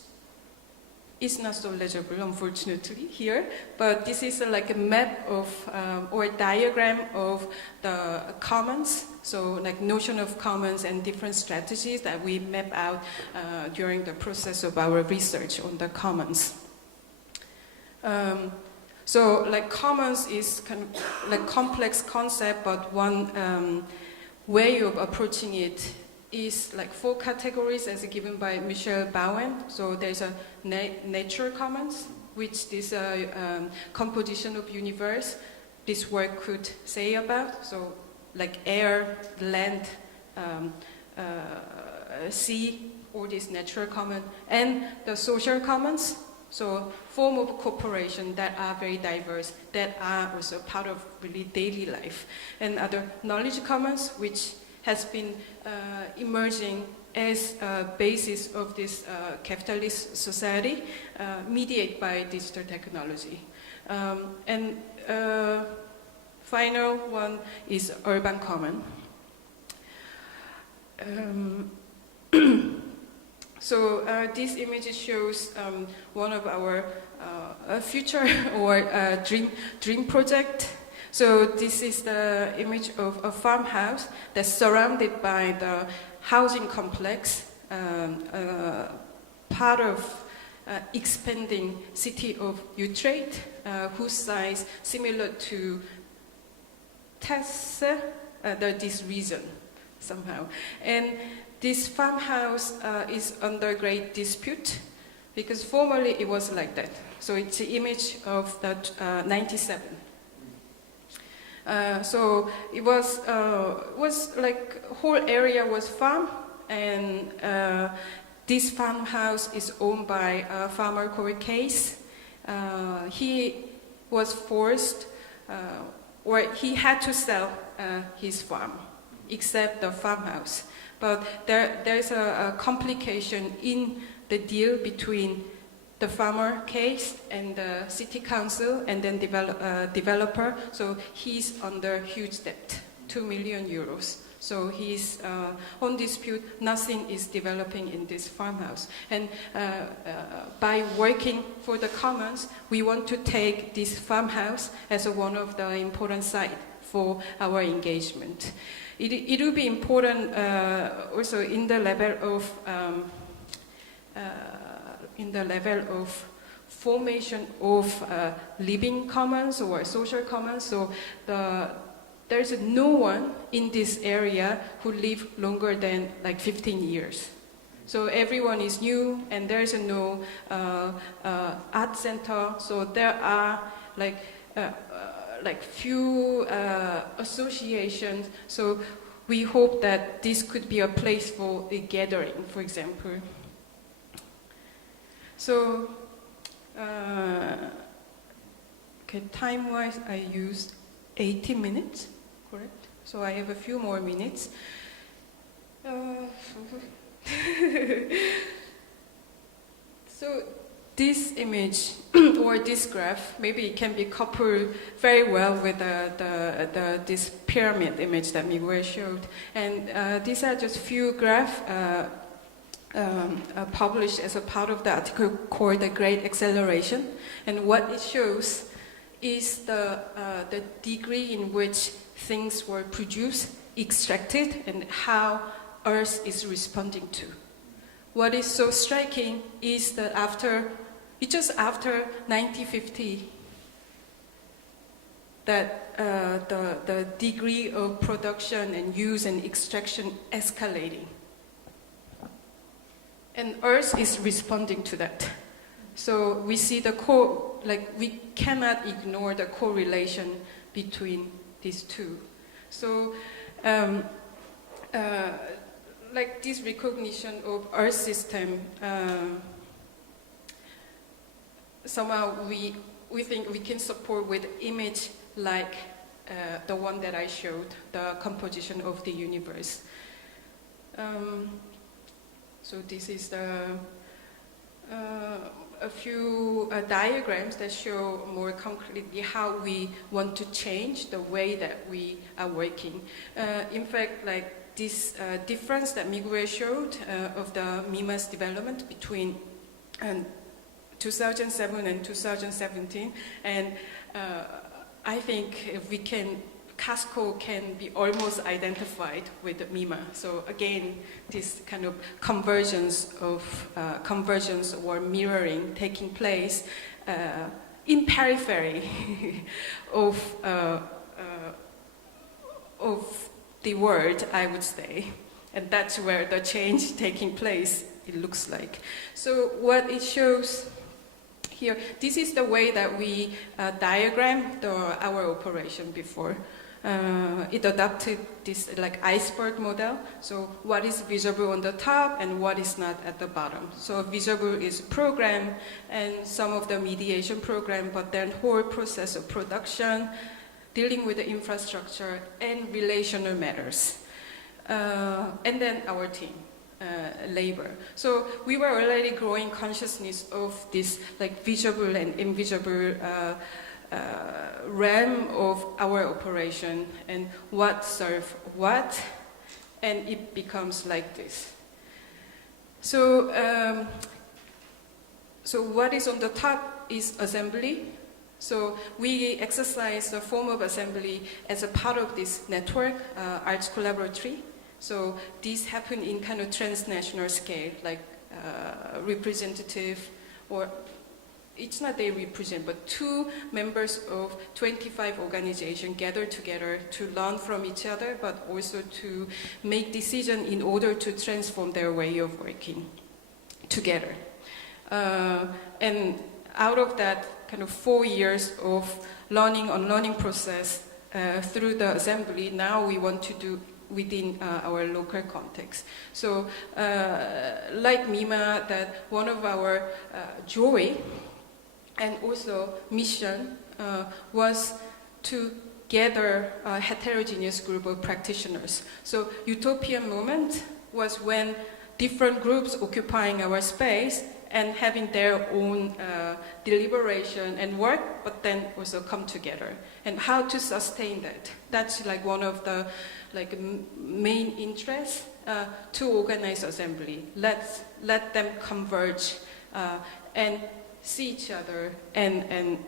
is not so legible, unfortunately, here. But this is like a map of or a diagram of the commons. So like notion of commons and different strategies that we map out during the process of our research on the commons. So like commons is kind of like complex concept, but one way of approaching it is like 4 categories as given by Michel Bowen. So there's a nature commons, which is a composition of universe this work could say about. So like air, land, sea, all these natural commons, and the social commons. So form of cooperation that are very diverse, that are also part of really daily life. And other knowledge commons, which has been emerging as a basis of this capitalist society, mediated by digital technology. And final one is urban common. So this image shows one of our future or dream project. So this is the image of a farmhouse that's surrounded by the housing complex, part of expanding city of Utrecht, whose size similar to Tesse, this region somehow. And this farmhouse is under great dispute because formerly it was like that. So it's the image of that 97. So it was like whole area was farm, and this farmhouse is owned by a farmer called Case. He was forced, or he had to sell his farm, except the farmhouse. But there's a complication in the deal between the farmer case and the city council and then developer. So he's under huge debt, 2 million euros. So he's on dispute, nothing is developing in this farmhouse. And by working for the commons, we want to take this farmhouse as one of the important sites for our engagement. It will be important also in the level of formation of living commons or social commons. So there's no one in this area who live longer than like 15 years. So everyone is new, and there's no art center. So there are like few associations. So we hope that this could be a place for a gathering, for example. So, okay, time-wise, I used 80 minutes, correct? So I have a few more minutes. So this image or this graph, maybe it can be coupled very well with this pyramid image that Miguel showed. And these are just few graphs published as a part of the article called The Great Acceleration. And what it shows is the degree in which things were produced, extracted, and how Earth is responding to. What is so striking is that just after 1950, that the degree of production and use and extraction escalating. And Earth is responding to that. So we see we cannot ignore the correlation between these two. So like this recognition of Earth system, somehow we think we can support with image like the one that I showed, the composition of the universe. So this is a few diagrams that show more concretely how we want to change the way that we are working. In fact, like this difference that Miguel showed of the MIMA's development between 2007 and 2017, and I think if we can, Casco can be almost identified with MIMA. So again, this kind of convergence or mirroring taking place in periphery of the world, I would say. And that's where the change taking place, it looks like. So what it shows here, this is the way that we diagrammed our operation before. It adopted this like iceberg model. So what is visible on the top and what is not at the bottom. So visible is program and some of the mediation program, but then whole process of production, dealing with the infrastructure and relational matters. And then our team, labor. So we were already growing consciousness of this like visible and invisible realm of our operation and what serve what, and it becomes like this. So, so what is on the top is assembly. So we exercise the form of assembly as a part of this network, Arts Collaboratory. So these happen in kind of transnational scale, like representative, or it's not they represent, but 2 members of 25 organizations gather together to learn from each other, but also to make decisions in order to transform their way of working together. And out of that kind of 4 years of learning process through the assembly, now we want to do within our local context. So like MIMA, that one of our joy and also mission was to gather a heterogeneous group of practitioners. So utopian moment was when different groups occupying our space and having their own deliberation and work, but then also come together. And how to sustain that. That's like one of the main interests to organize assembly. Let them converge and see each other and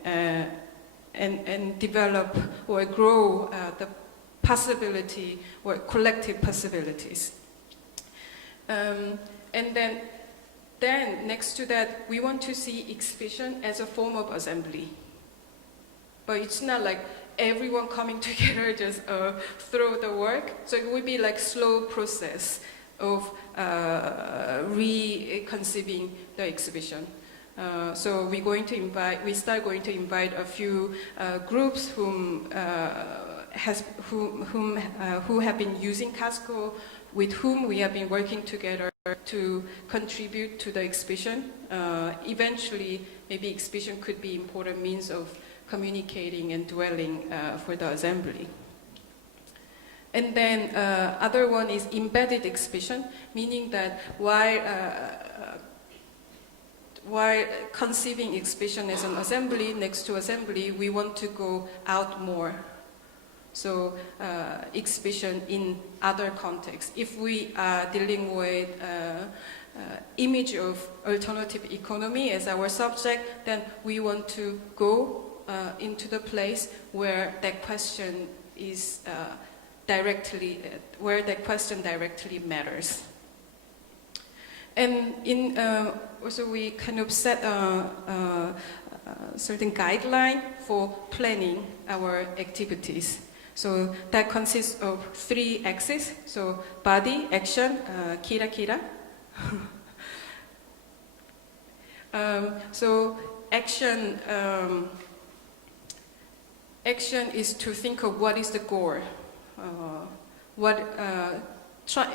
develop or grow the possibility or collective possibilities. And then next to that, we want to see exhibition as a form of assembly. But it's not like everyone coming together just throw the work. So it would be like slow process of reconceiving the exhibition. So we start going to invite a few groups who have been using Casco, with whom we have been working together to contribute to the exhibition. Eventually, maybe exhibition could be important means of communicating and dwelling for the assembly. And then other one is embedded exhibition, meaning that while conceiving exhibition as an assembly, next to assembly, we want to go out more. So exhibition in other contexts. If we are dealing with image of alternative economy as our subject, then we want to go into the place where that question is where that question directly matters. And also we kind of set a certain guideline for planning our activities. So that consists of 3 axes. So body, action, kira kira. So action is to think of what is the goal.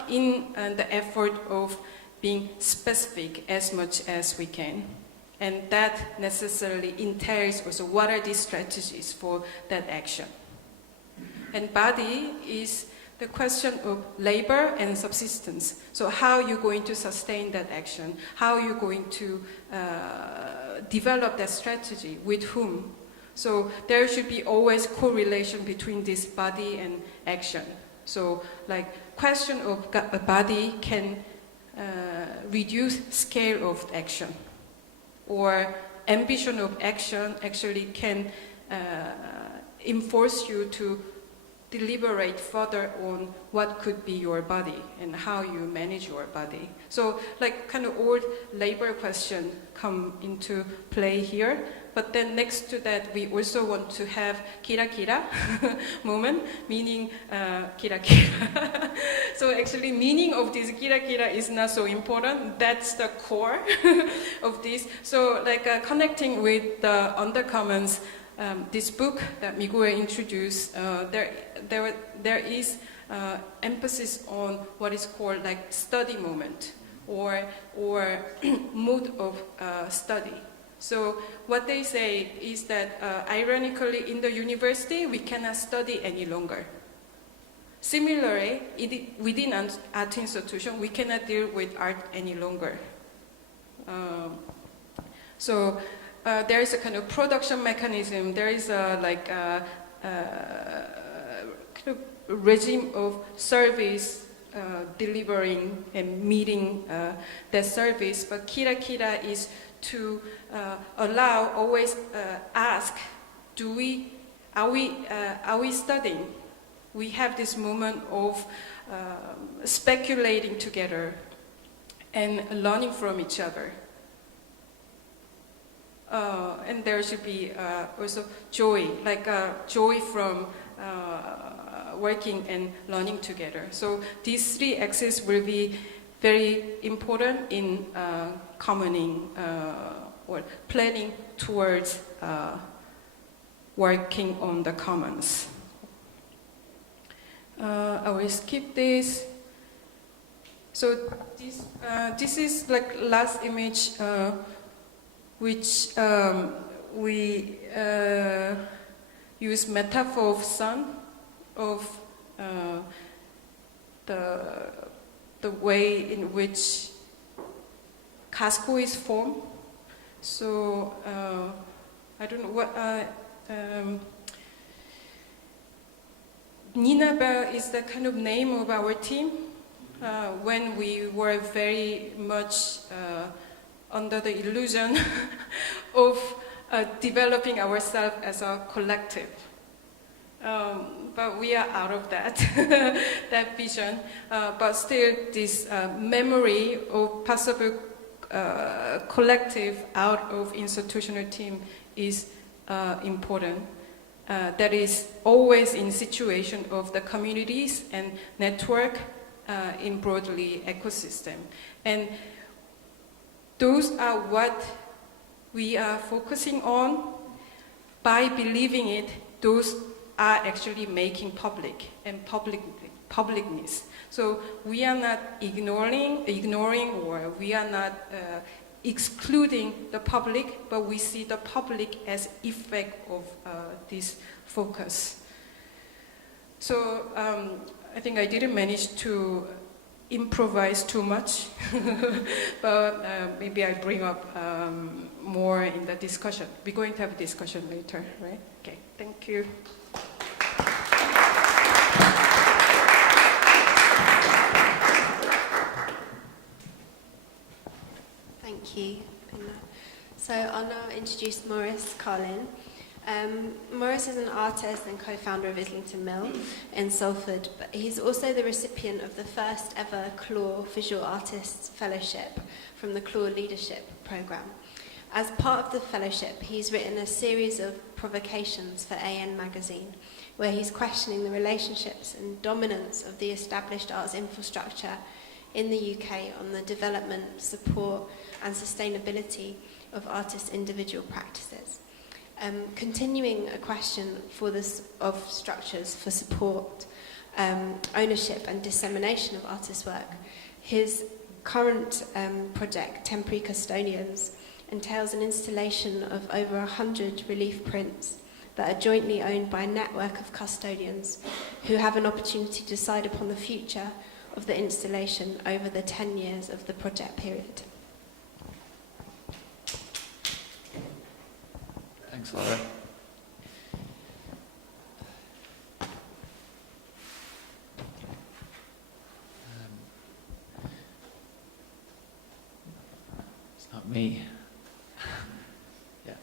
In the effort of being specific as much as we can. And that necessarily entails also what are the strategies for that action. And body is the question of labor and subsistence. So how are you going to sustain that action? How are you going to develop that strategy? With whom? So there should be always correlation between this body and action. So like question of body can reduce scale of action, or ambition of action actually can enforce you to deliberate further on what could be your body and how you manage your body. So like kind of old labor question come into play here. But then next to that, we also want to have kira kira moment, meaning kira kira. So actually meaning of this kira kira is not so important. That's the core of this. So like connecting with the Undercommons, this book that Miguel introduced, there is emphasis on what is called like study moment or mood of study. So what they say is that ironically in the university we cannot study any longer. Similarly, within an art institution we cannot deal with art any longer. So there is a kind of production mechanism. There is a kind of regime of service delivering and meeting that service. But kira kira is to allow, always ask, are we studying? We have this moment of speculating together and learning from each other. And there should be also joy, like joy from working and learning together. So these 3 axes will be very important in commoning or planning towards working on the commons. I will skip this. So this is like last image, which we use metaphor of sun, of the way in which Casco is formed. So I don't know what. Ninabel is the kind of name of our team. When we were very much under the illusion of developing ourselves as a collective. But we are out of that, that vision. But still, this memory of possible collective out of institutional team is important. That is always in situation of the communities and network in broadly ecosystem. And those are what we are focusing on. By believing it, those are actually making public and publicness. So we are not ignoring, or we are not excluding the public, but we see the public as effect of this focus. So I think I didn't manage to improvise too much, but maybe I bring up more in the discussion. We're going to have a discussion later, right? Okay, thank you. Thank you, Pinna. So I'll now introduce Maurice Carlin. Maurice is an artist and co-founder of Islington Mill in Salford, but he's also the recipient of the first ever CLAW Visual Artists Fellowship from the CLAW Leadership Programme. As part of the fellowship, he's written a series of provocations for AN magazine, where he's questioning the relationships and dominance of the established arts infrastructure in the UK on the development, support and sustainability of artists' individual practices. Continuing a question of structures for support, ownership and dissemination of artists' work, his current project, Temporary Custodians, entails an installation of over 100 relief prints that are jointly owned by a network of custodians who have an opportunity to decide upon the future of the installation over the 10 years of the project period. Thanks, Laura. It's not me. Yeah.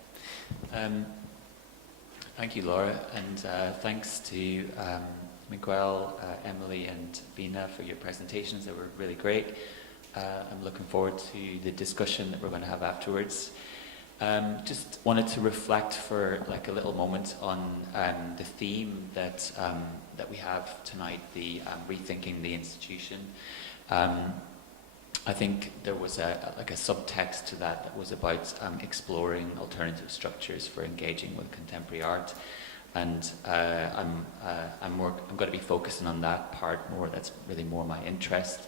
Thank you, Laura, and thanks to Miguel, Emily, and Vina for your presentations. They were really great. I'm looking forward to the discussion that we're going to have afterwards. Just wanted to reflect for like a little moment on the theme that we have tonight, the rethinking the institution. I think there was a subtext to that was about exploring alternative structures for engaging with contemporary art, and I'm going to be focusing on that part more. That's really more my interest,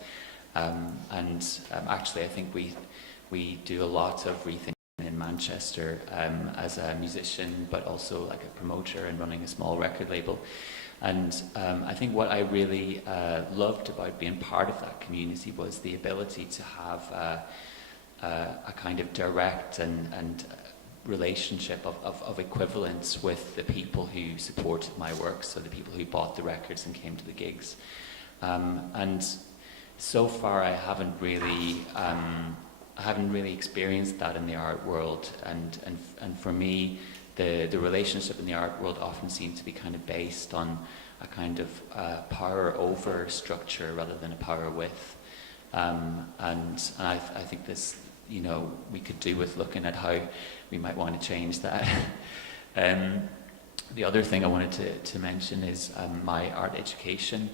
actually I think we do a lot of rethinking in Manchester as a musician, but also like a promoter and running a small record label. And I think what I really loved about being part of that community was the ability to have a kind of direct and relationship of equivalence with the people who supported my work, so the people who bought the records and came to the gigs. And so far I haven't really experienced that in the art world, and for me the relationship in the art world often seems to be kind of based on a kind of power over structure rather than a power with, and I think this, we could do with looking at how we might want to change that. The other thing I wanted to mention is my art education.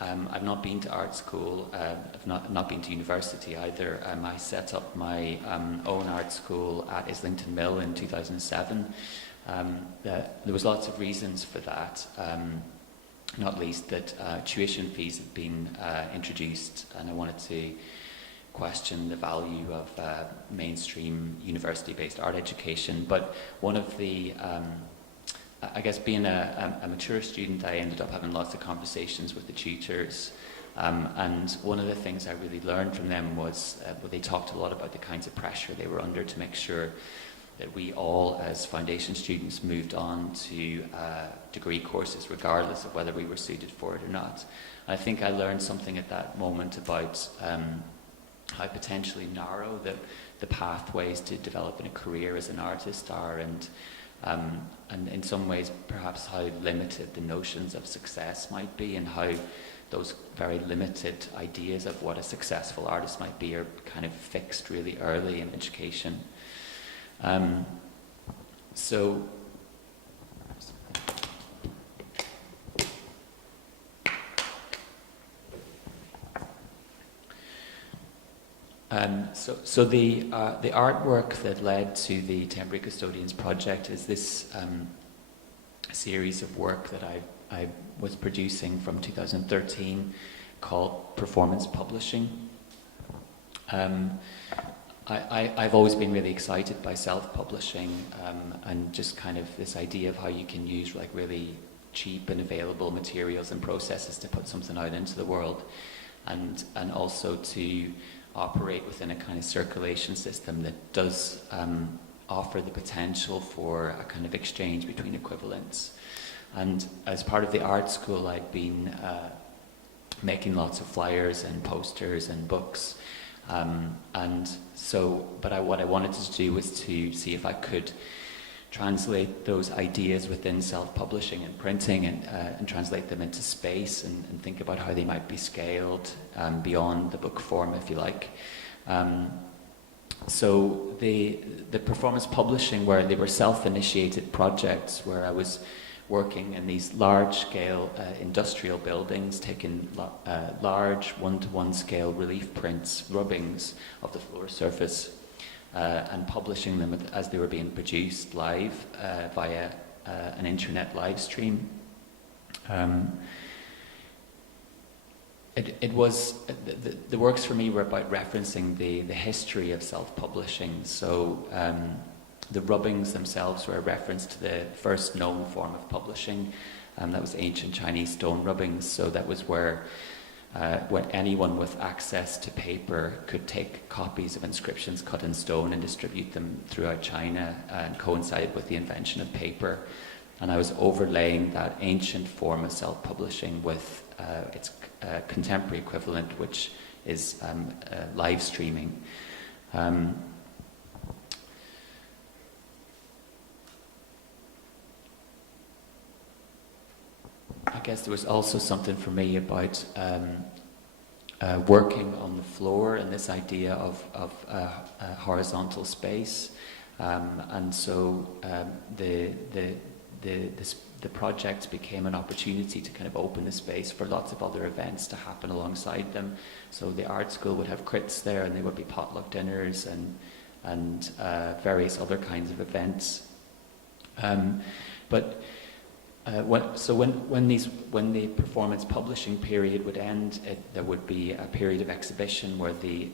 I've not been to art school, I've not been to university either. I set up my own art school at Islington Mill in 2007. There was lots of reasons for that, not least that tuition fees have been introduced, and I wanted to question the value of mainstream university-based art education. But one of the I guess being a mature student, I ended up having lots of conversations with the tutors And one of the things I really learned from them was they talked a lot about the kinds of pressure they were under to make sure that we all, as foundation students, moved on to degree courses, regardless of whether we were suited for it or not. And I think I learned something at that moment about how potentially narrow the pathways to developing a career as an artist are, and in some ways perhaps how limited the notions of success might be, and how those very limited ideas of what a successful artist might be are kind of fixed really early in education. So the artwork that led to the Temporary Custodians project is this series of work that I was producing from 2013 called Performance Publishing. I've always been really excited by self-publishing and just kind of this idea of how you can use like really cheap and available materials and processes to put something out into the world, and also to operate within a kind of circulation system that does offer the potential for a kind of exchange between equivalents. And as part of the art school, I'd been making lots of flyers and posters and books. What I wanted to do was to see if I could translate those ideas within self-publishing and printing and translate them into space and think about how they might be scaled beyond the book form, if you like. So the performance publishing, where they were self-initiated projects, where I was working in these large-scale industrial buildings, taking large one-to-one scale relief prints, rubbings of the floor surface, and publishing them as they were being produced live via an internet live stream. It was the works for me were about referencing the history of self-publishing. So the rubbings themselves were a reference to the first known form of publishing, that was ancient Chinese stone rubbings. So that was where when anyone with access to paper could take copies of inscriptions cut in stone and distribute them throughout China, and coincided with the invention of paper. And I was overlaying that ancient form of self-publishing with its contemporary equivalent, which is live streaming. I guess there was also something for me about working on the floor and this idea of horizontal space, and so the project became an opportunity to kind of open the space for lots of other events to happen alongside them. So the art school would have crits there, and there would be potluck dinners and various other kinds of events. When the performance publishing period would end, there would be a period of exhibition where the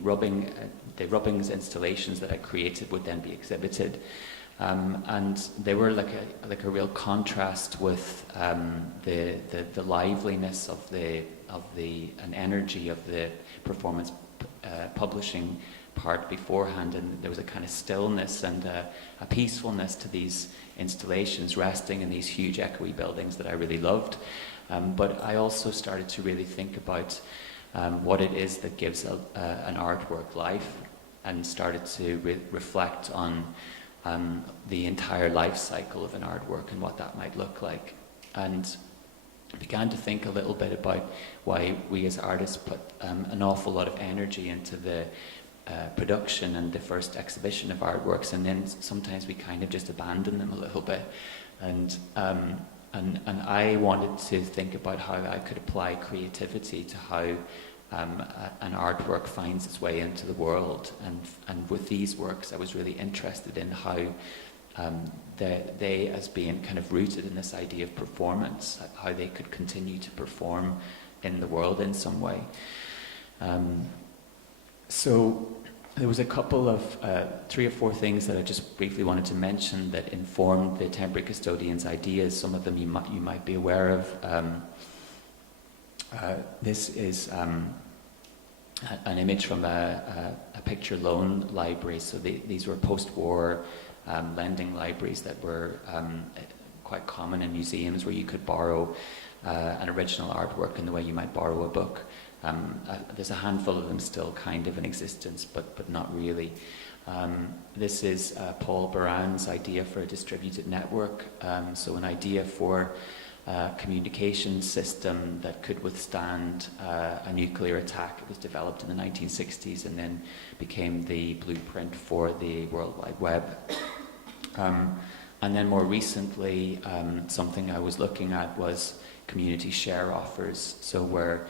rubbings installations that I created would then be exhibited, and they were like a real contrast with the liveliness of the and energy of the performance publishing part beforehand, and there was a kind of stillness and a peacefulness to these installations resting in these huge echoey buildings that I really loved. But I also started to really think about what it is that gives an artwork life, and started to reflect on the entire life cycle of an artwork and what that might look like, and began to think a little bit about why we as artists put an awful lot of energy into the production and the first exhibition of artworks, and then sometimes we kind of just abandon them a little bit. And I wanted to think about how I could apply creativity to how an artwork finds its way into the world. And with these works, I was really interested in how they, as being kind of rooted in this idea of performance, how they could continue to perform in the world in some way. So there was a couple of 3 or 4 things that I just briefly wanted to mention that informed the Temporary Custodians' ideas. Some of them you might be aware of. This is an image from a picture loan library. So these were post-war lending libraries that were quite common in museums, where you could borrow an original artwork in the way you might borrow a book. There's a handful of them still kind of in existence, but not really. This is Paul Baran's idea for a distributed network. So an idea for a communication system that could withstand a nuclear attack. It was developed in the 1960s and then became the blueprint for the World Wide Web. And then more recently, something I was looking at was community share offers. So where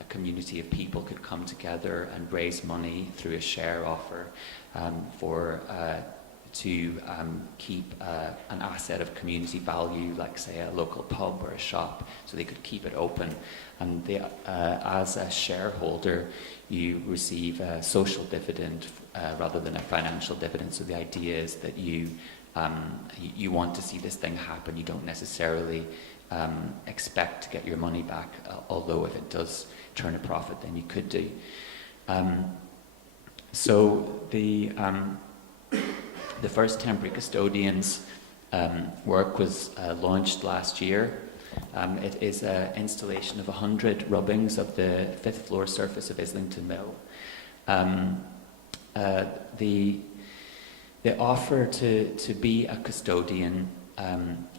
a community of people could come together and raise money through a share offer to keep an asset of community value, like say a local pub or a shop, so they could keep it open. And they, as a shareholder, you receive a social dividend rather than a financial dividend. So the idea is that you want to see this thing happen. You don't necessarily expect to get your money back, although if it does turn a profit, then you could do. So the first temporary custodians work was launched last year. It is an installation of 100 rubbings of the 5th floor surface of Islington Mill. The offer to be a custodian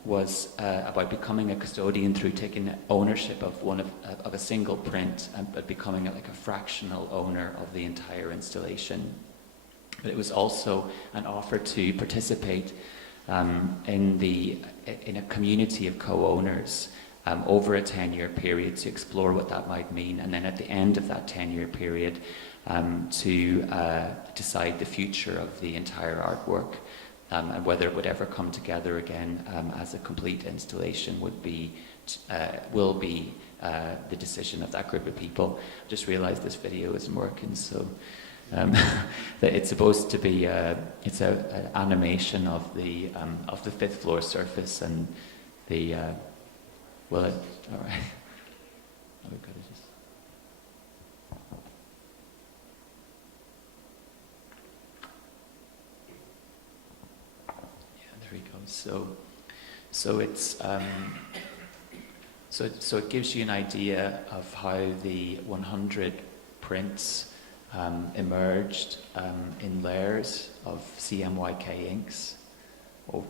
was about becoming a custodian through taking ownership of a single print, but becoming like a fractional owner of the entire installation. But it was also an offer to participate in a community of co-owners over a 10-year period to explore what that might mean, and then at the end of that 10-year period to decide the future of the entire artwork, and whether it would ever come together again as a complete installation will be the decision of that group of people. I just realized this video isn't working, so that it's supposed to be it's an animation of the 5th floor surface, and the all right. We've got to just. There we go. So it's so it gives you an idea of how the 100 prints emerged in layers of CMYK inks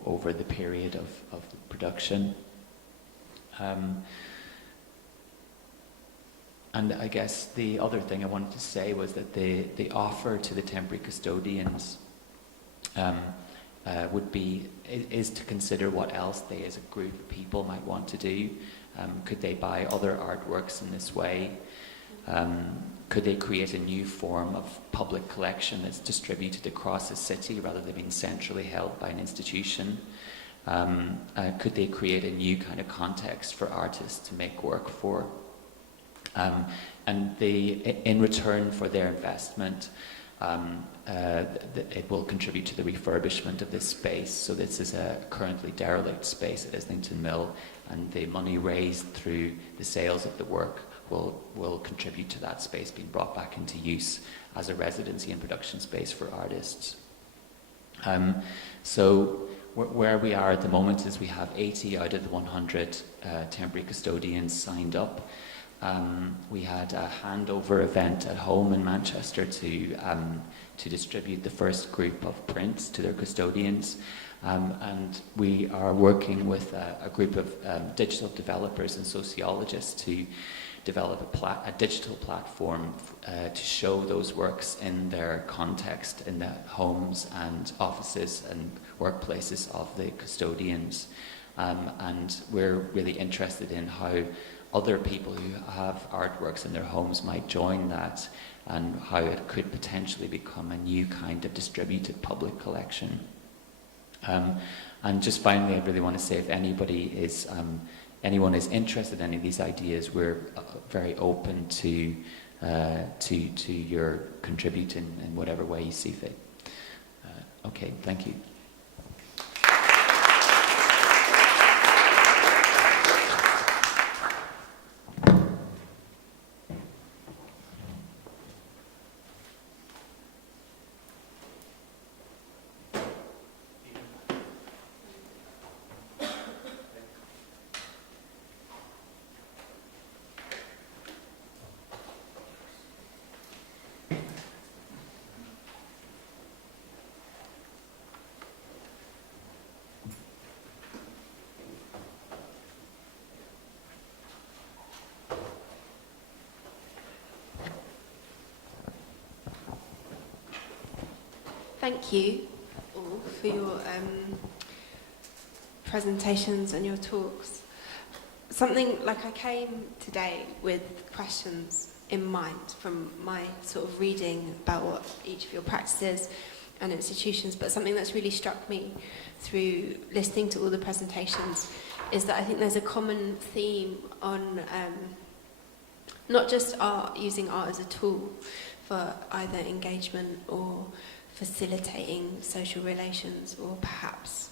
over the period of production. And I guess the other thing I wanted to say was that the offer to the temporary custodians is to consider what else they as a group of people might want to do. Could they buy other artworks in this way? Could they create a new form of public collection that's distributed across a city rather than being centrally held by an institution? Could they create a new kind of context for artists to make work for? And in return for their investment, it will contribute to the refurbishment of this space. So this is a currently derelict space at Islington Mill, and the money raised through the sales of the work will contribute to that space being brought back into use as a residency and production space for artists. So where we are at the moment is we have 80 out of the 100 temporary custodians signed up. We had a handover event at home in Manchester to distribute the first group of prints to their custodians. And we are working with a group of digital developers and sociologists to develop a digital platform to show those works in their context in the homes and offices and workplaces of the custodians. And we're really interested in how other people who have artworks in their homes might join that, and how it could potentially become a new kind of distributed public collection. And just finally, I really want to say, if anyone is interested in any of these ideas, we're very open to your contributing in whatever way you see fit. Okay, thank you. Thank you all for your presentations and your talks. Something like I came today with questions in mind from my sort of reading about what each of your practices and institutions, but something that's really struck me through listening to all the presentations is that I think there's a common theme on not just art, using art as a tool for either engagement or facilitating social relations or perhaps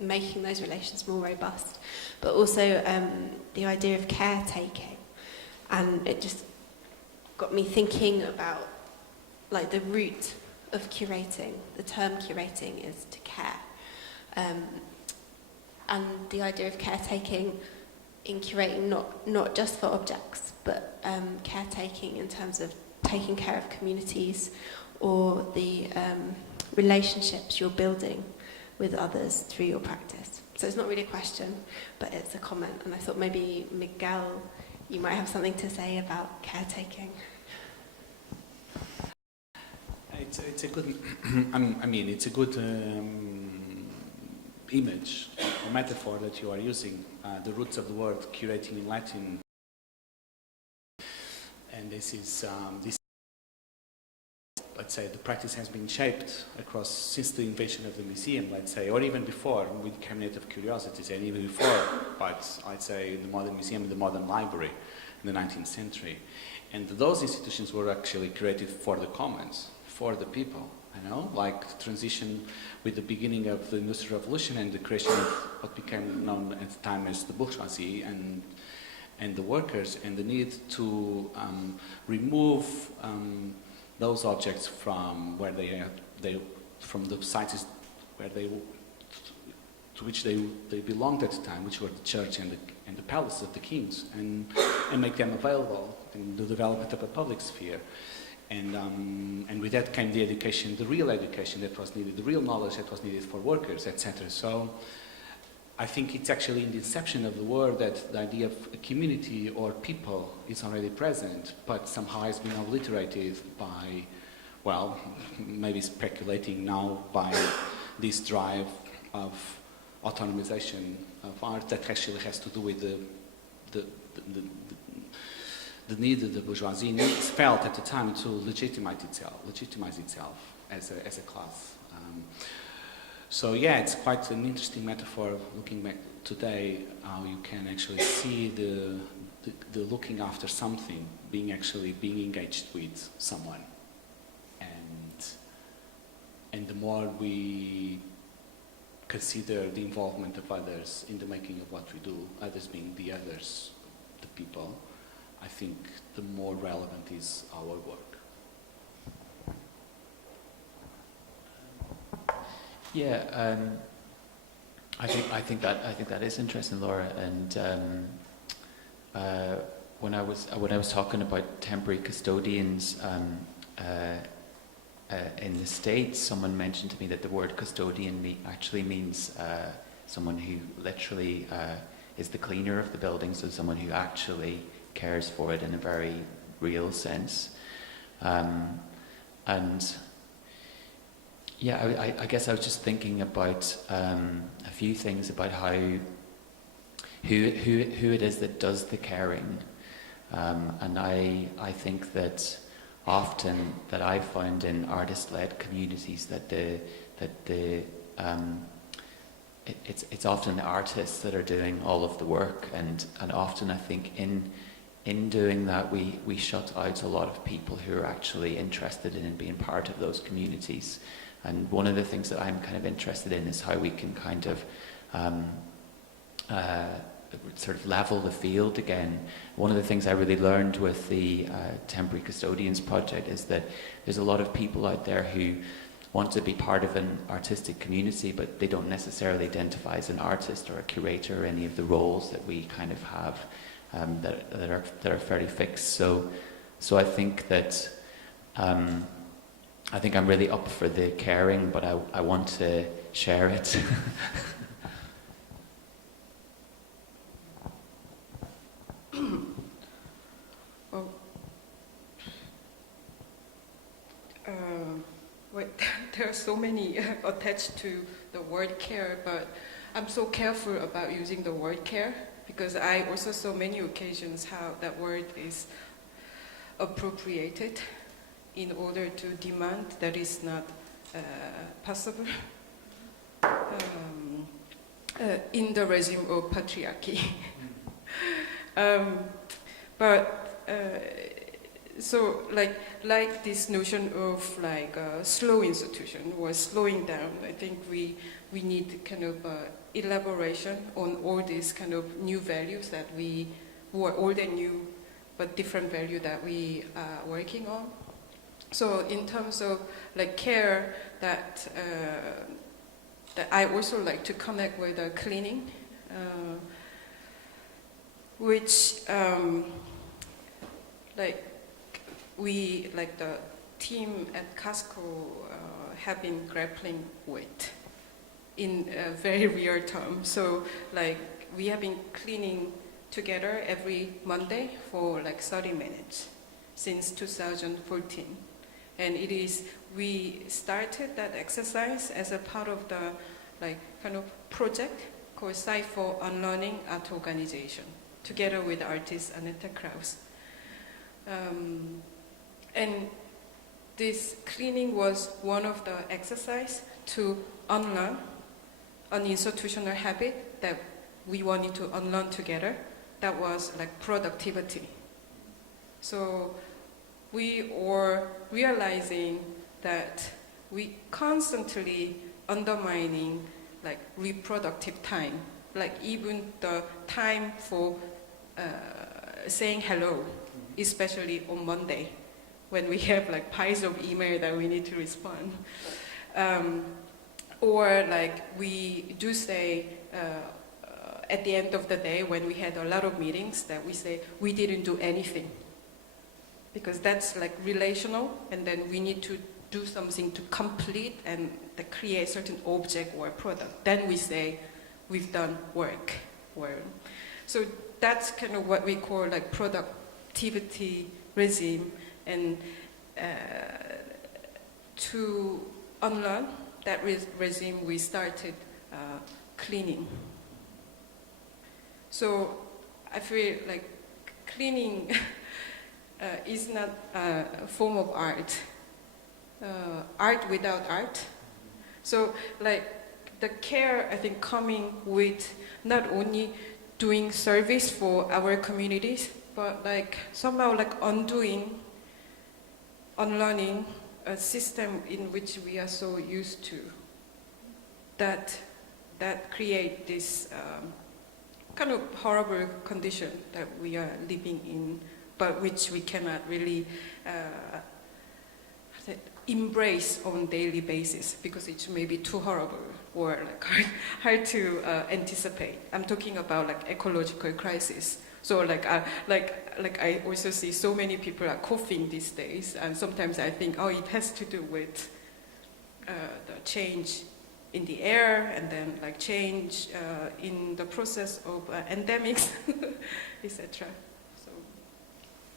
making those relations more robust, but also the idea of caretaking. And it just got me thinking about like the root of curating. The term curating is to care. And the idea of caretaking in curating not just for objects, but caretaking in terms of taking care of communities or the relationships you're building with others through your practice. So it's not really a question, but it's a comment. And I thought maybe, Miguel, you might have something to say about caretaking. It's a good, I mean, it's a good image or metaphor that you are using. The roots of the word curating in Latin, and this is let's say the practice has been shaped across since the invention of the museum, let's say, or even before with Cabinet of Curiosities, and even before, but I'd say the modern museum, the modern library in the 19th century. And those institutions were actually created for the commons, for the people, you know, like transition with the beginning of the Industrial Revolution and the creation of what became known at the time as the bourgeoisie and the workers, and the need to remove those objects from where they from the sites where to which they belonged at the time, which were the church and the palace of the kings, and make them available in the development of a public sphere. And with that came the education, the real education that was needed, the real knowledge that was needed for workers, etc. So I think it's actually in the inception of the word that the idea of a community or people is already present, but somehow has been obliterated by, well, maybe speculating now by this drive of autonomization of art that actually has to do with the need that the bourgeoisie felt at the time to legitimize itself as a class. So yeah, it's quite an interesting metaphor looking back today, how you can actually see the looking after something, being engaged with someone. And the more we consider the involvement of others in the making of what we do, others being the others, the people, I think the more relevant is our work. Yeah, I think that is interesting, Laura. And when I was talking about temporary custodians in the States, someone mentioned to me that the word custodian actually means someone who literally is the cleaner of the building, so someone who actually cares for it in a very real sense. And yeah, I guess I was just thinking about a few things about who it is that does the caring, and I think that often that I found in artist-led communities that it's often the artists that are doing all of the work, and often I think in doing that we shut out a lot of people who are actually interested in being part of those communities. And one of the things that I'm kind of interested in is how we can kind of sort of level the field again. One of the things I really learned with the Temporary Custodians project is that there's a lot of people out there who want to be part of an artistic community, but they don't necessarily identify as an artist or a curator or any of the roles that we kind of have that are fairly fixed. So I think that I think I'm really up for the caring, but I want to share it. Well, well, there are so many attached to the word care, but I'm so careful about using the word care because I also saw many occasions how that word is appropriated in order to demand that is not possible in the regime of patriarchy. So like this notion of like a slow institution or slowing down, I think we need kind of elaboration on all these kind of new values that who are old and new, but different value that we are working on. So in terms of like care, that I also like to connect with cleaning, which like the team at Casco have been grappling with in very real terms. So like we have been cleaning together every Monday for like 30 minutes since 2014. And we started that exercise as a part of the like kind of project called Site for Unlearning Art Organization, together with artists Aneta Kraus. And this cleaning was one of the exercise to unlearn an institutional habit that we wanted to unlearn together. That was like productivity. So we were realizing that we constantly undermining like reproductive time, like even the time for saying hello, especially on Monday, when we have like piles of email that we need to respond. Or like we do say at the end of the day when we had a lot of meetings that we say we didn't do anything. Because that's like relational, and then we need to do something to complete and create a certain object or product. Then we say we've done work. So that's kind of what we call like productivity regime. And to unlearn that regime, we started cleaning. So I feel like cleaning is not a form of art. Art without art. So like the care, I think, coming with not only doing service for our communities, but like somehow like unlearning a system in which we are so used to, that create this kind of horrible condition that we are living in, but which we cannot really embrace on a daily basis because it may be too horrible or like hard to anticipate. I'm talking about like ecological crisis. So like I also see so many people are coughing these days, and sometimes I think, oh, it has to do with the change in the air, and then like change in the process of endemics, etc. So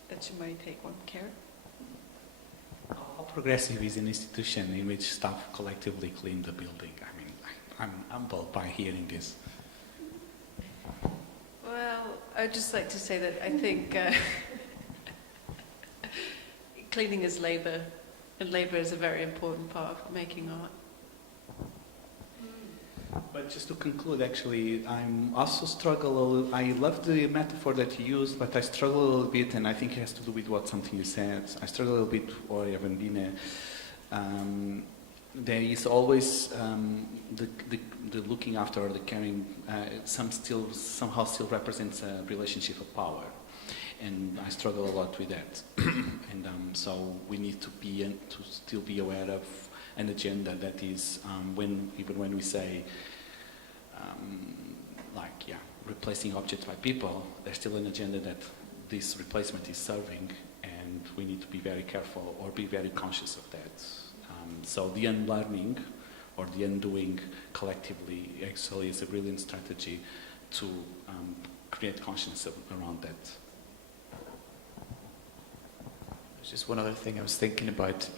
that's my take on care. How progressive is an institution in which staff collectively clean the building? I mean, I'm humbled by hearing this. Well, I'd just like to say that I think cleaning is labour, and labour is a very important part of making art. But just to conclude, actually, I'm also struggle. I love the metaphor that you used, but I struggle a little bit, and I think it has to do with something you said. I struggle a little bit, or even been. There is always the looking after or the caring. Somehow still represents a relationship of power, and I struggle a lot with that. And so we need to still be aware of an agenda that is even when we say replacing objects by people, there's still an agenda that this replacement is serving, and we need to be very careful or be very conscious of that. So the unlearning or the undoing collectively actually is a brilliant strategy to create consciousness around that. There's just one other thing I was thinking about.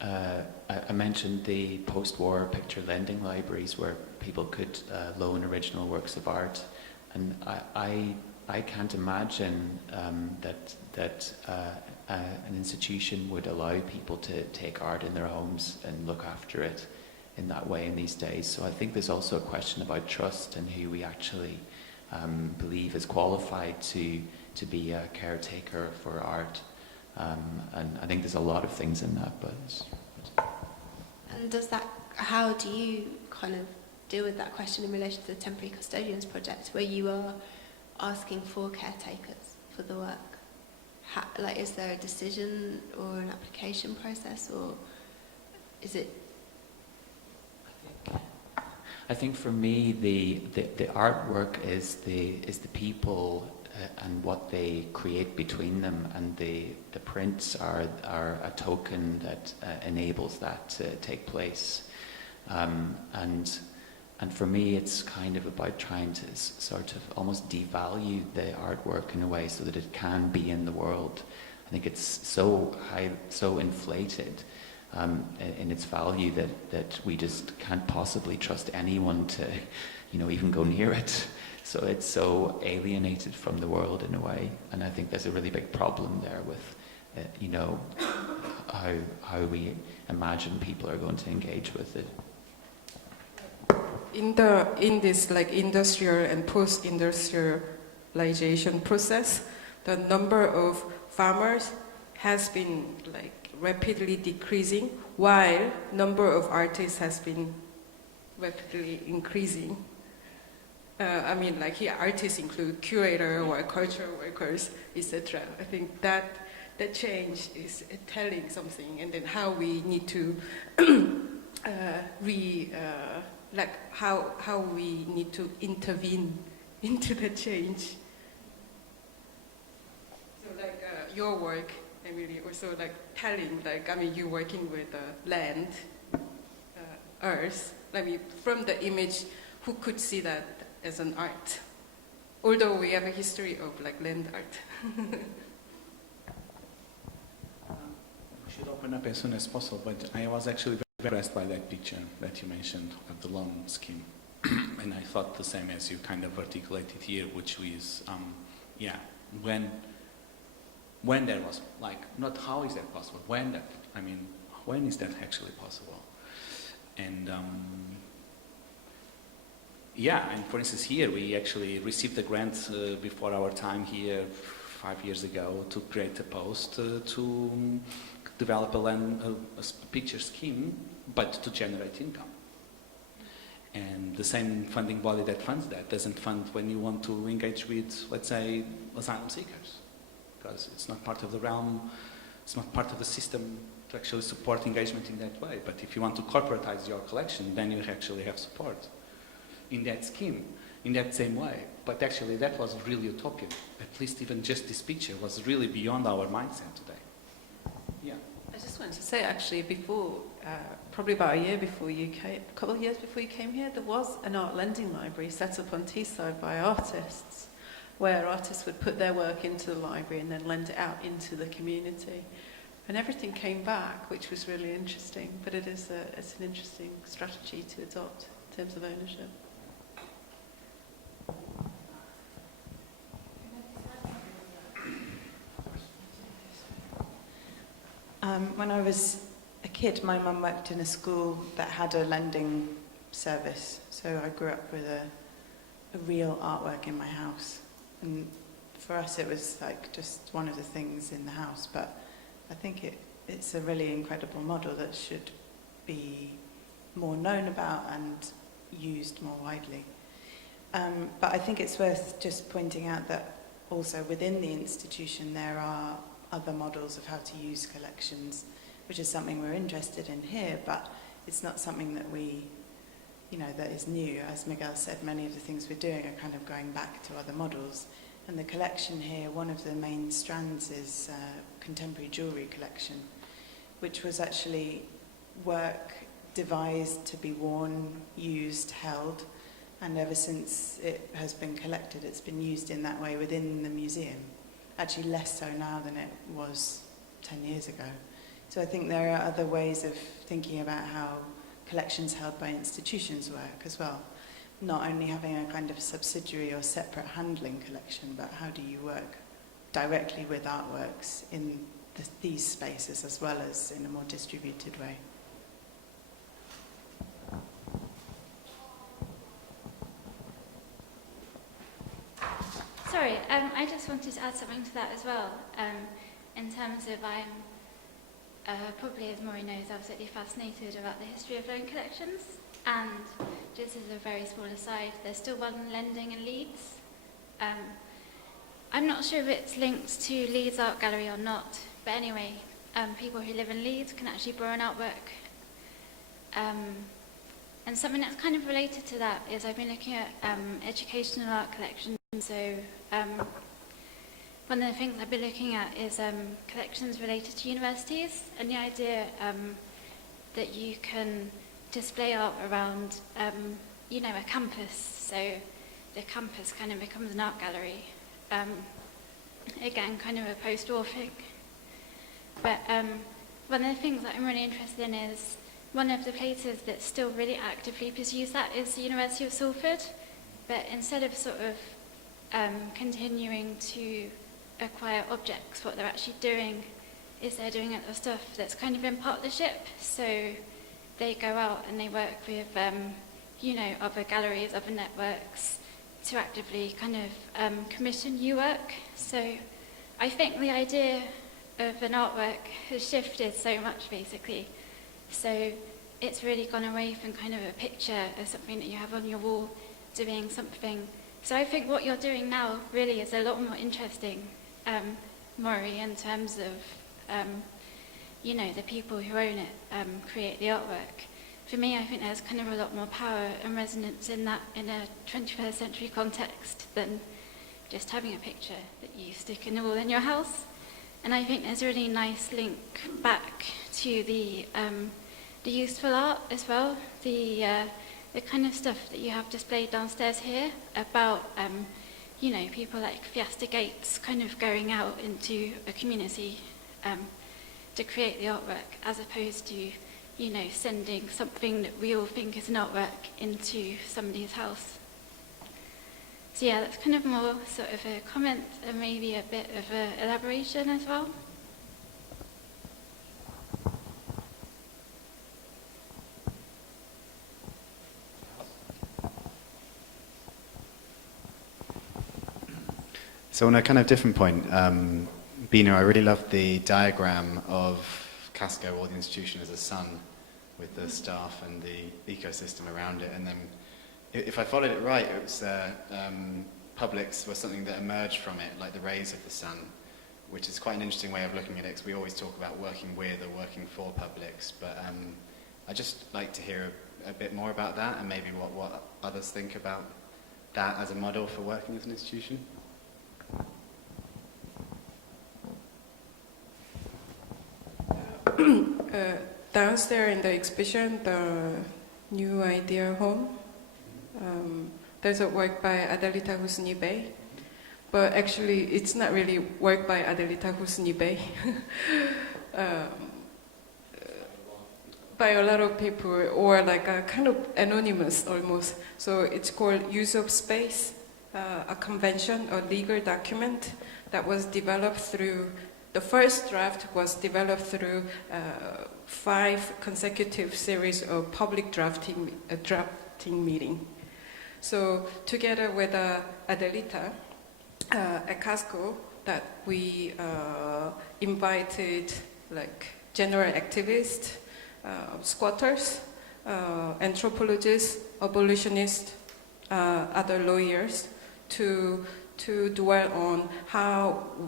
I mentioned the post-war picture lending libraries where people could loan original works of art, and I can't imagine that an institution would allow people to take art in their homes and look after it in that way in these days. So I think there's also a question about trust and who we actually believe is qualified to be a caretaker for art. And I think there's a lot of things in that, but... And how do you kind of deal with that question in relation to the Temporary Custodians project, where you are asking for caretakers for the work? Is there a decision or an application process, or is it? I think for me, the artwork is the people and what they create between them, and the prints are a token that enables that to take place. And for me, it's kind of about trying to sort of almost devalue the artwork in a way so that it can be in the world. I think it's so high, so inflated in its value that we just can't possibly trust anyone to, even go near it. So it's so alienated from the world in a way, and I think there's a really big problem there with, how we imagine people are going to engage with it. In this industrial and post-industrialization process, the number of farmers has been rapidly decreasing, while number of artists has been rapidly increasing. Here artists include curator or cultural workers, etc. I think that change is telling something, and then how we need to how we need to intervene into the change. So your work, Emily, also telling, you working with land, earth. From the image, who could see that as an art? Although we have a history of land art. We should open up as soon as possible, but I was actually very impressed by that picture that you mentioned of the loan scheme. And I thought the same as you kind of articulated here, which is, when there was, not how is that possible, when is that actually possible? And and for instance here, we actually received a grant before our time here 5 years ago to create a post to develop a picture scheme, but to generate income. And the same funding body that funds that doesn't fund when you want to engage with, let's say, asylum seekers, because it's not part of the realm, it's not part of the system to actually support engagement in that way. But if you want to corporatize your collection, then you actually have support in that scheme, in that same way. But actually that was really utopian. At least even just this picture was really beyond our mindset today. Yeah. I just wanted to say, actually, before, probably about a year before you came, a couple of years before you came here, there was an art lending library set up on Teesside by artists, where artists would put their work into the library and then lend it out into the community. And everything came back, which was really interesting, but it's an interesting strategy to adopt in terms of ownership. When I was a kid, my mum worked in a school that had a lending service, so I grew up with a real artwork in my house. And for us it was just one of the things in the house, but I think it's a really incredible model that should be more known about and used more widely. But I think it's worth just pointing out that also within the institution there are other models of how to use collections, which is something we're interested in here, but it's not something that that is new. As Miguel said, many of the things we're doing are kind of going back to other models. And the collection here, one of the main strands is contemporary jewellery collection, which was actually work devised to be worn, used, held, and ever since it has been collected, it's been used in that way within the museum. Actually less so now than it was 10 years ago. So I think there are other ways of thinking about how collections held by institutions work as well. Not only having a kind of subsidiary or separate handling collection, but how do you work directly with artworks in these spaces as well as in a more distributed way. Sorry, I just wanted to add something to that as well. In terms of I'm probably, as Maury knows, absolutely fascinated about the history of loan collections. And just as a very small aside, there's still one lending in Leeds. I'm not sure if it's linked to Leeds Art Gallery or not, but anyway, people who live in Leeds can actually borrow an artwork. And something that's kind of related to that is I've been looking at educational art collections. So one of the things I've been looking at is collections related to universities, and the idea that you can display art around, you know, a campus. So the campus kind of becomes an art gallery. Again, kind of a post-war thing. But one of the things that I'm really interested in is one of the places that still really actively pursues that is the University of Salford. But instead of sort of continuing to acquire objects, what they're actually doing is they're doing other stuff that's kind of in partnership. So they go out and they work with, you know, other galleries, other networks to actively kind of commission new work. So I think the idea of an artwork has shifted so much, basically. So it's really gone away from kind of a picture of something that you have on your wall doing something. So I think what you're doing now really is a lot more interesting, Maury, in terms of, you know, the people who own it create the artwork. For me, I think there's kind of a lot more power and resonance in that in a 21st century context than just having a picture that you stick in the wall in your house. And I think there's a really nice link back to the useful art as well, the kind of stuff that you have displayed downstairs here about, you know, people like Fiesta Gates kind of going out into a community to create the artwork, as opposed to, you know, sending something that we all think is an artwork into somebody's house. So yeah, that's kind of more sort of a comment and maybe a bit of an elaboration as well. So on a kind of different point, Bina, I really loved the diagram of Casco or the institution as a sun with the staff and the ecosystem around it. And then if I followed it right, it was publics were something that emerged from it, like the rays of the sun, which is quite an interesting way of looking at it, because we always talk about working with or working for publics. But I'd just like to hear a bit more about that, and maybe what others think about that as a model for working as an institution. Downstairs in the exhibition, the New Idea Home, there's a work by Adelita Husni Bey, but actually it's not really work by Adelita Husni Bey. By a lot of people, or like a kind of anonymous almost. So it's called Use of Space, a convention or legal document that was developed through, the first draft was developed through 5 consecutive series of public drafting meeting. So together with Adelita at Casco, that we invited like general activists, squatters, anthropologists, abolitionists, other lawyers to dwell on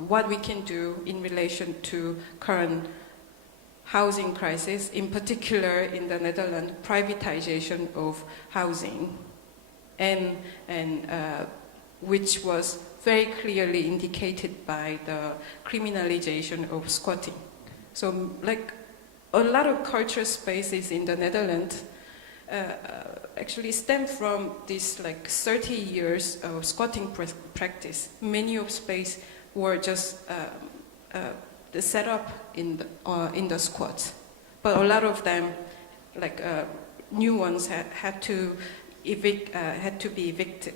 what we can do in relation to current housing crisis, in particular in the Netherlands, privatization of housing, and which was very clearly indicated by the criminalization of squatting. So like a lot of cultural spaces in the Netherlands actually stem from this like 30 years of squatting practice. Many of space were just the setup in the squats. But a lot of them, like new ones, had to be evicted.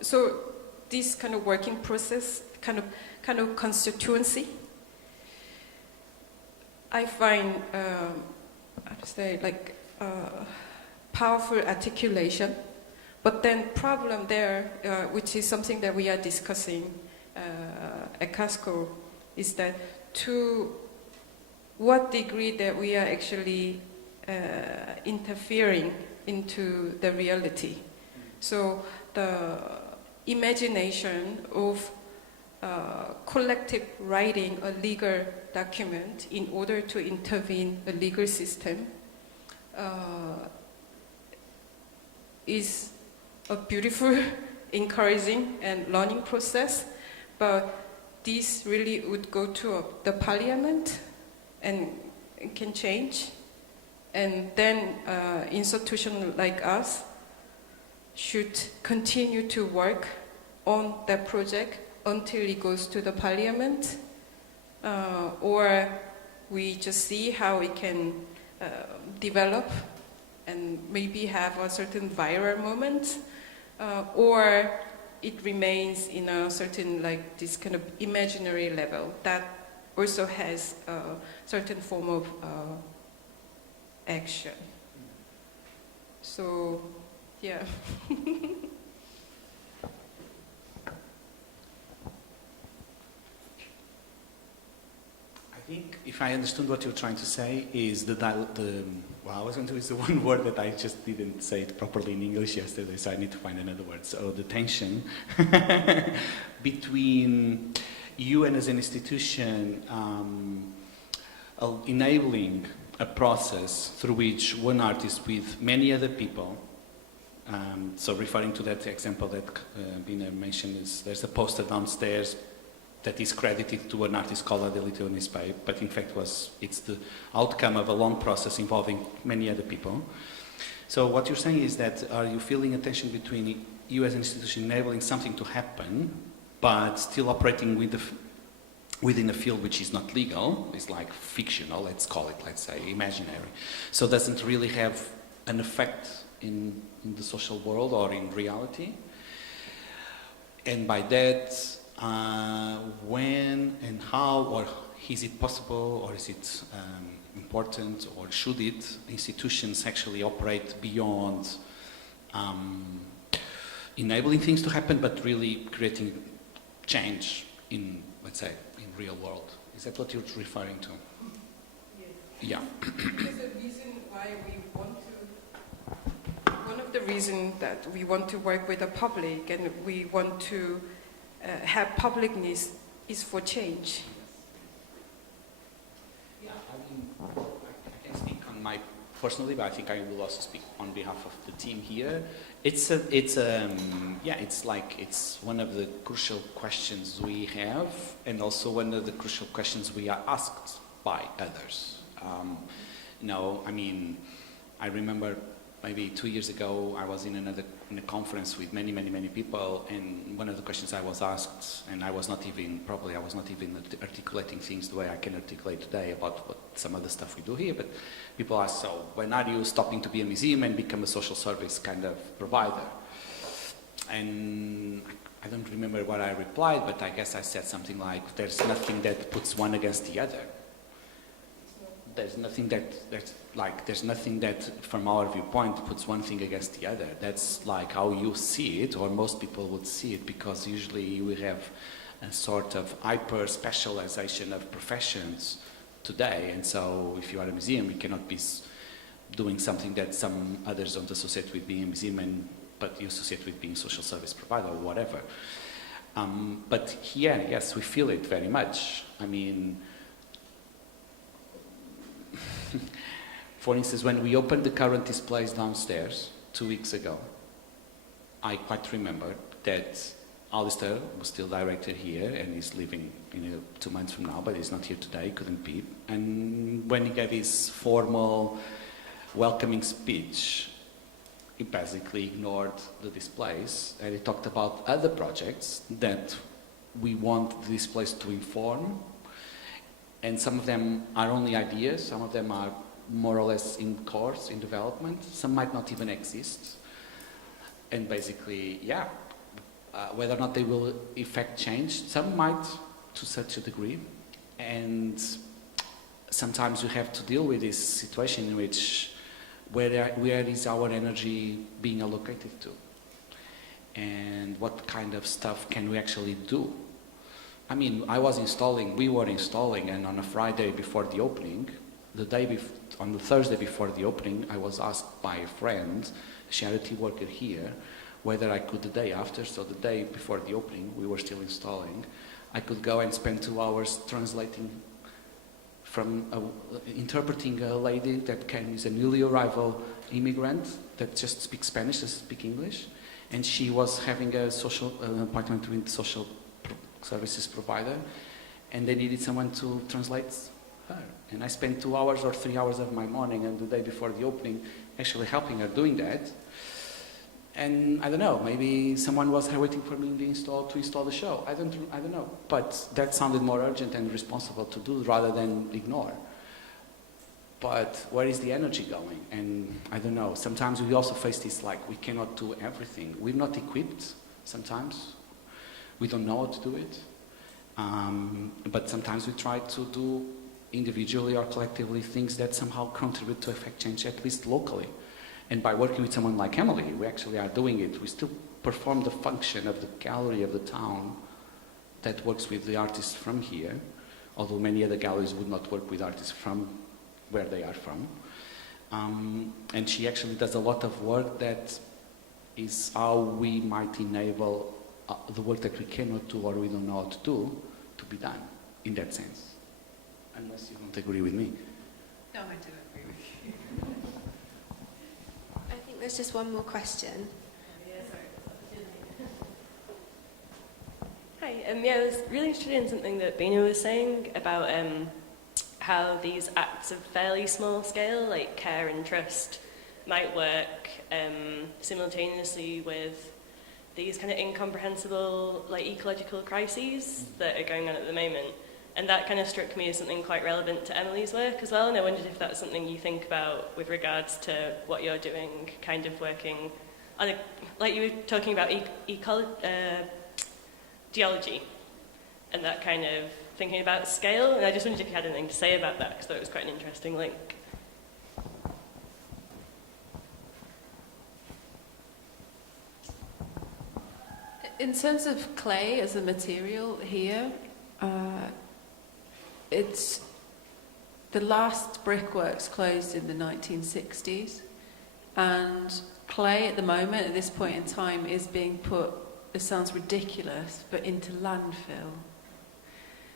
So this kind of working process, kind of constituency, I find, powerful articulation. But then problem there, which is something that we are discussing at Casco, is that to what degree that we are actually interfering into the reality. So the imagination of collective writing a legal document in order to intervene a legal system is a beautiful, encouraging and learning process, but this really would go to the parliament and can change. And then institutions like us should continue to work on that project until it goes to the parliament, or we just see how it can develop and maybe have a certain viral moment, or it remains in a certain, like, this kind of imaginary level that also has a certain form of action. So, yeah. I think if I understood what you're trying to say is I was going to use the one word that I just didn't say it properly in English yesterday, so I need to find another word. So the tension between you and as an institution enabling a process through which one artist with many other people, so referring to that example that Bina mentioned, is there's a poster downstairs that is credited to an artist called Adelito Nispai, but in fact it's the outcome of a long process involving many other people. So what you're saying is that, are you feeling a tension between you as an institution enabling something to happen, but still operating within a field which is not legal, is like fictional, let's call it, let's say, imaginary. So doesn't really have an effect in the social world or in reality. And by that, when and how, or is it possible, or is it important, or should institutions actually operate beyond enabling things to happen, but really creating change in, let's say, in real world? Is that what you're referring to? Yes. Yeah. Because the reason why one of the reasons that we want to work with the public and we want to have publicness is for change. Yeah, I mean, I can speak on my personally, but I think I will also speak on behalf of the team here. It's one of the crucial questions we have, and also one of the crucial questions we are asked by others. I remember maybe 2 years ago, I was in a conference with many people, and one of the questions I was asked, and I was not even articulating things the way I can articulate today about what some of the stuff we do here, but people ask, so when are you stopping to be a museum and become a social service kind of provider? And I don't remember what I replied, but I guess I said something like, there's nothing that puts one against the other. There's nothing that from our viewpoint puts one thing against the other. That's like how you see it, or most people would see it, because usually we have a sort of hyper specialization of professions today, and so if you are a museum, you cannot be doing something that some others don't associate with being a museum, but you associate with being a social service provider or whatever. But here, yes, we feel it very much. I mean, for instance, when we opened the current displays downstairs 2 weeks ago, I quite remember that Alistair was still director here, and he's leaving 2 months from now, but he's not here today, couldn't be. And when he gave his formal welcoming speech, he basically ignored the displays, and he talked about other projects that we want this place to inform. And some of them are only ideas, some of them are more or less in course, in development, some might not even exist. And basically, yeah, whether or not they will effect change, some might to such a degree. And sometimes we have to deal with this situation in which where is our energy being allocated to? And what kind of stuff can we actually do? I mean, we were installing, and on a Friday before the opening, on the Thursday before the opening, I was asked by a friend, a charity worker here, whether I could the day after, so the day before the opening, we were still installing, I could go and spend 2 hours translating interpreting a lady that is a newly arrival immigrant that just speaks Spanish, doesn't speak English, and she was having an appointment with social services provider, and they needed someone to translate her. And I spent 2 hours or 3 hours of my morning and the day before the opening actually helping her doing that. And I don't know, maybe someone was waiting for me to install the show. I don't know. But that sounded more urgent and responsible to do rather than ignore. But where is the energy going? And I don't know. Sometimes we also face this like we cannot do everything. We're not equipped sometimes. We don't know how to do it. But sometimes we try to do individually or collectively things that somehow contribute to affect change, at least locally. And by working with someone like Emily, we actually are doing it. We still perform the function of the gallery of the town that works with the artists from here, although many other galleries would not work with artists from where they are from. And she actually does a lot of work that is how we might enable the work that we cannot do or we don't know how to do to be done, in that sense. Unless you don't agree with me. No, I do agree with you. I think there's just one more question. Hi, I was really interested in something that Bina was saying about how these acts of fairly small scale, like care and trust, might work simultaneously with these kind of incomprehensible like ecological crises that are going on at the moment. And that kind of struck me as something quite relevant to Emily's work as well, and I wondered if that's something you think about with regards to what you're doing, kind of working on like you were talking about geology, and that kind of thinking about scale, and I just wondered if you had anything to say about that, because I thought it was quite an interesting link. In terms of clay as a material here, it's the last brickworks closed in the 1960s, and clay at the moment, at this point in time, is being put, it sounds ridiculous, but into landfill.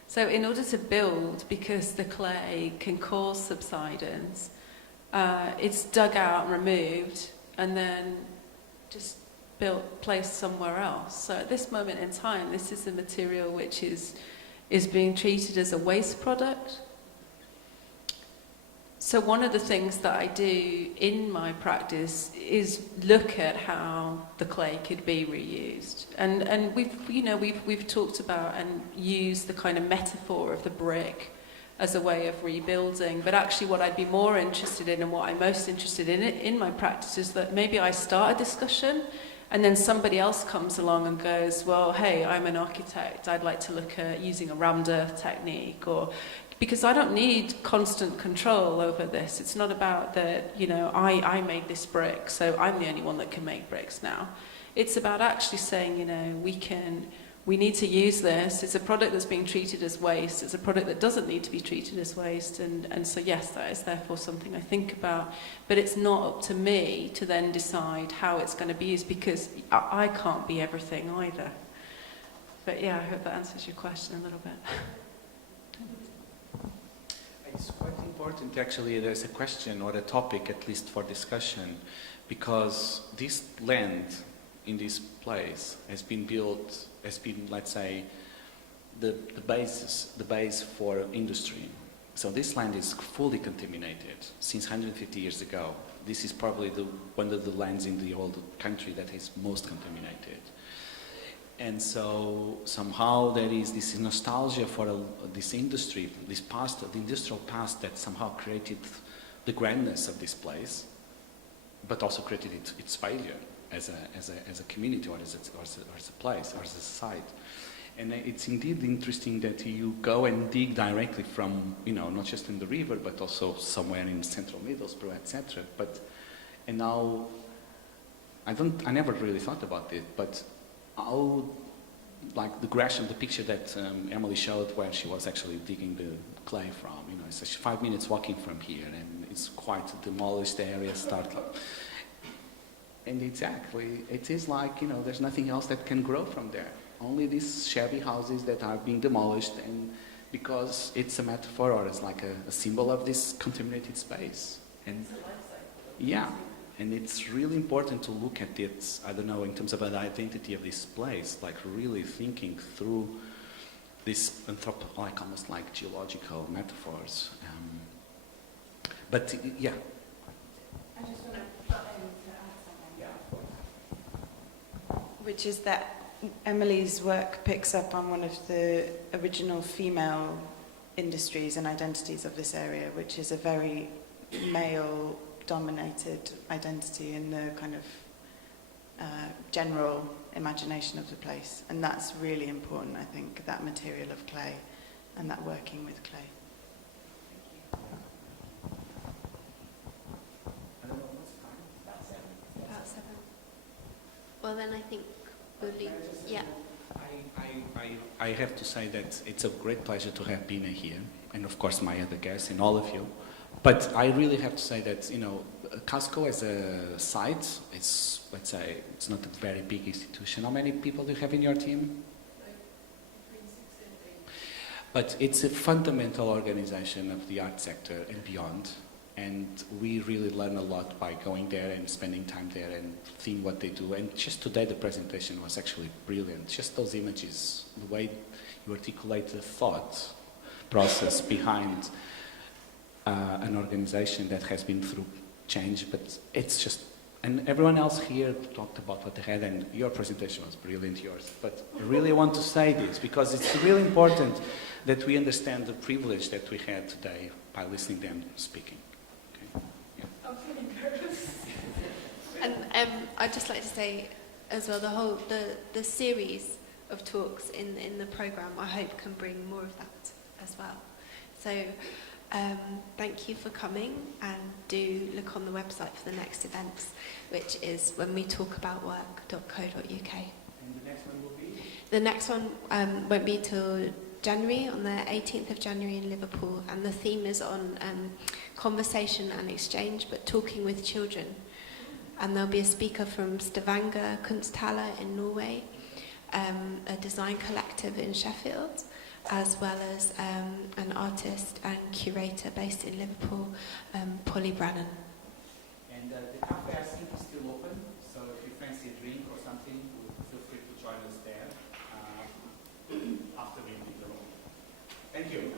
So in order to build, because the clay can cause subsidence, it's dug out and removed, and then just placed somewhere else. So at this moment in time, this is a material which is being treated as a waste product. So one of the things that I do in my practice is look at how the clay could be reused. And we've talked about and used the kind of metaphor of the brick as a way of rebuilding. But actually what I'd be more interested in, and what I'm most interested in my practice, is that maybe I start a discussion and then somebody else comes along and goes, well, hey, I'm an architect, I'd like to look at using a Ramda technique, or because I don't need constant control over this. It's not about that, I made this brick, so I'm the only one that can make bricks now. It's about actually saying, we need to use this. It's a product that's being treated as waste. It's a product that doesn't need to be treated as waste. And so, yes, that is therefore something I think about. But it's not up to me to then decide how it's going to be used, because I can't be everything either. But yeah, I hope that answers your question a little bit. It's quite important, actually, there's a question or a topic, at least for discussion, because this land in this place has been, let's say, the base for industry. So this land is fully contaminated since 150 years ago. This is probably one of the lands in the whole country that is most contaminated. And so somehow there is this nostalgia for this industry, this past, the industrial past that somehow created the grandness of this place, but also created its failure as a community or as a place or as a site. And it's indeed interesting that you go and dig directly from, not just in the river, but also somewhere in central Middlesbrough, etc. And now, I never really thought about it, but how, like the Gresham, the picture that Emily showed where she was actually digging the clay from, it's 5 minutes walking from here, and it's quite a demolished area, and exactly, it is like, there's nothing else that can grow from there. Only these shabby houses that are being demolished, and because it's a metaphor or it's like a symbol of this contaminated space. And yeah. And it's really important to look at it, I don't know, in terms of the identity of this place, like really thinking through this almost like geological metaphors. But yeah. I just want to add something. Yeah. Which is that Emily's work picks up on one of the original female industries and identities of this area, which is a very male-dominated identity in the kind of general imagination of the place. And that's really important, I think, that material of clay and that working with clay. About 7. Well, then I think we'll leave. Yeah. I have to say that it's a great pleasure to have Bina here, and of course my other guests and all of you. But I really have to say that, Casco as a site, let's say, it's not a very big institution. How many people do you have in your team? But it's a fundamental organization of the art sector and beyond. And we really learn a lot by going there and spending time there and seeing what they do. And just today the presentation was actually brilliant. Just those images, the way you articulate the thought process behind an organization that has been through change, but it's just, and everyone else here talked about what they had, and your presentation was brilliant, yours. But I really want to say this because it's really important that we understand the privilege that we had today by listening to them speaking. Okay? Yeah. I'm feeling nervous. And I'd just like to say as well, the series of talks in the program, I hope can bring more of that as well. So. Thank you for coming, and do look on the website for the next events, which is whenwetaboutwork.co.uk. And the next one will be? The next one won't be till January, on the 18th of January in Liverpool, and the theme is on conversation and exchange, but talking with children. And there'll be a speaker from Stavanger Kunsthalle in Norway, a design collective in Sheffield, as well as an artist and curator based in Liverpool, Polly Brannan. And the cafe, I think, is still open, so if you fancy a drink or something, feel free to join us there after we leave the room. Thank you.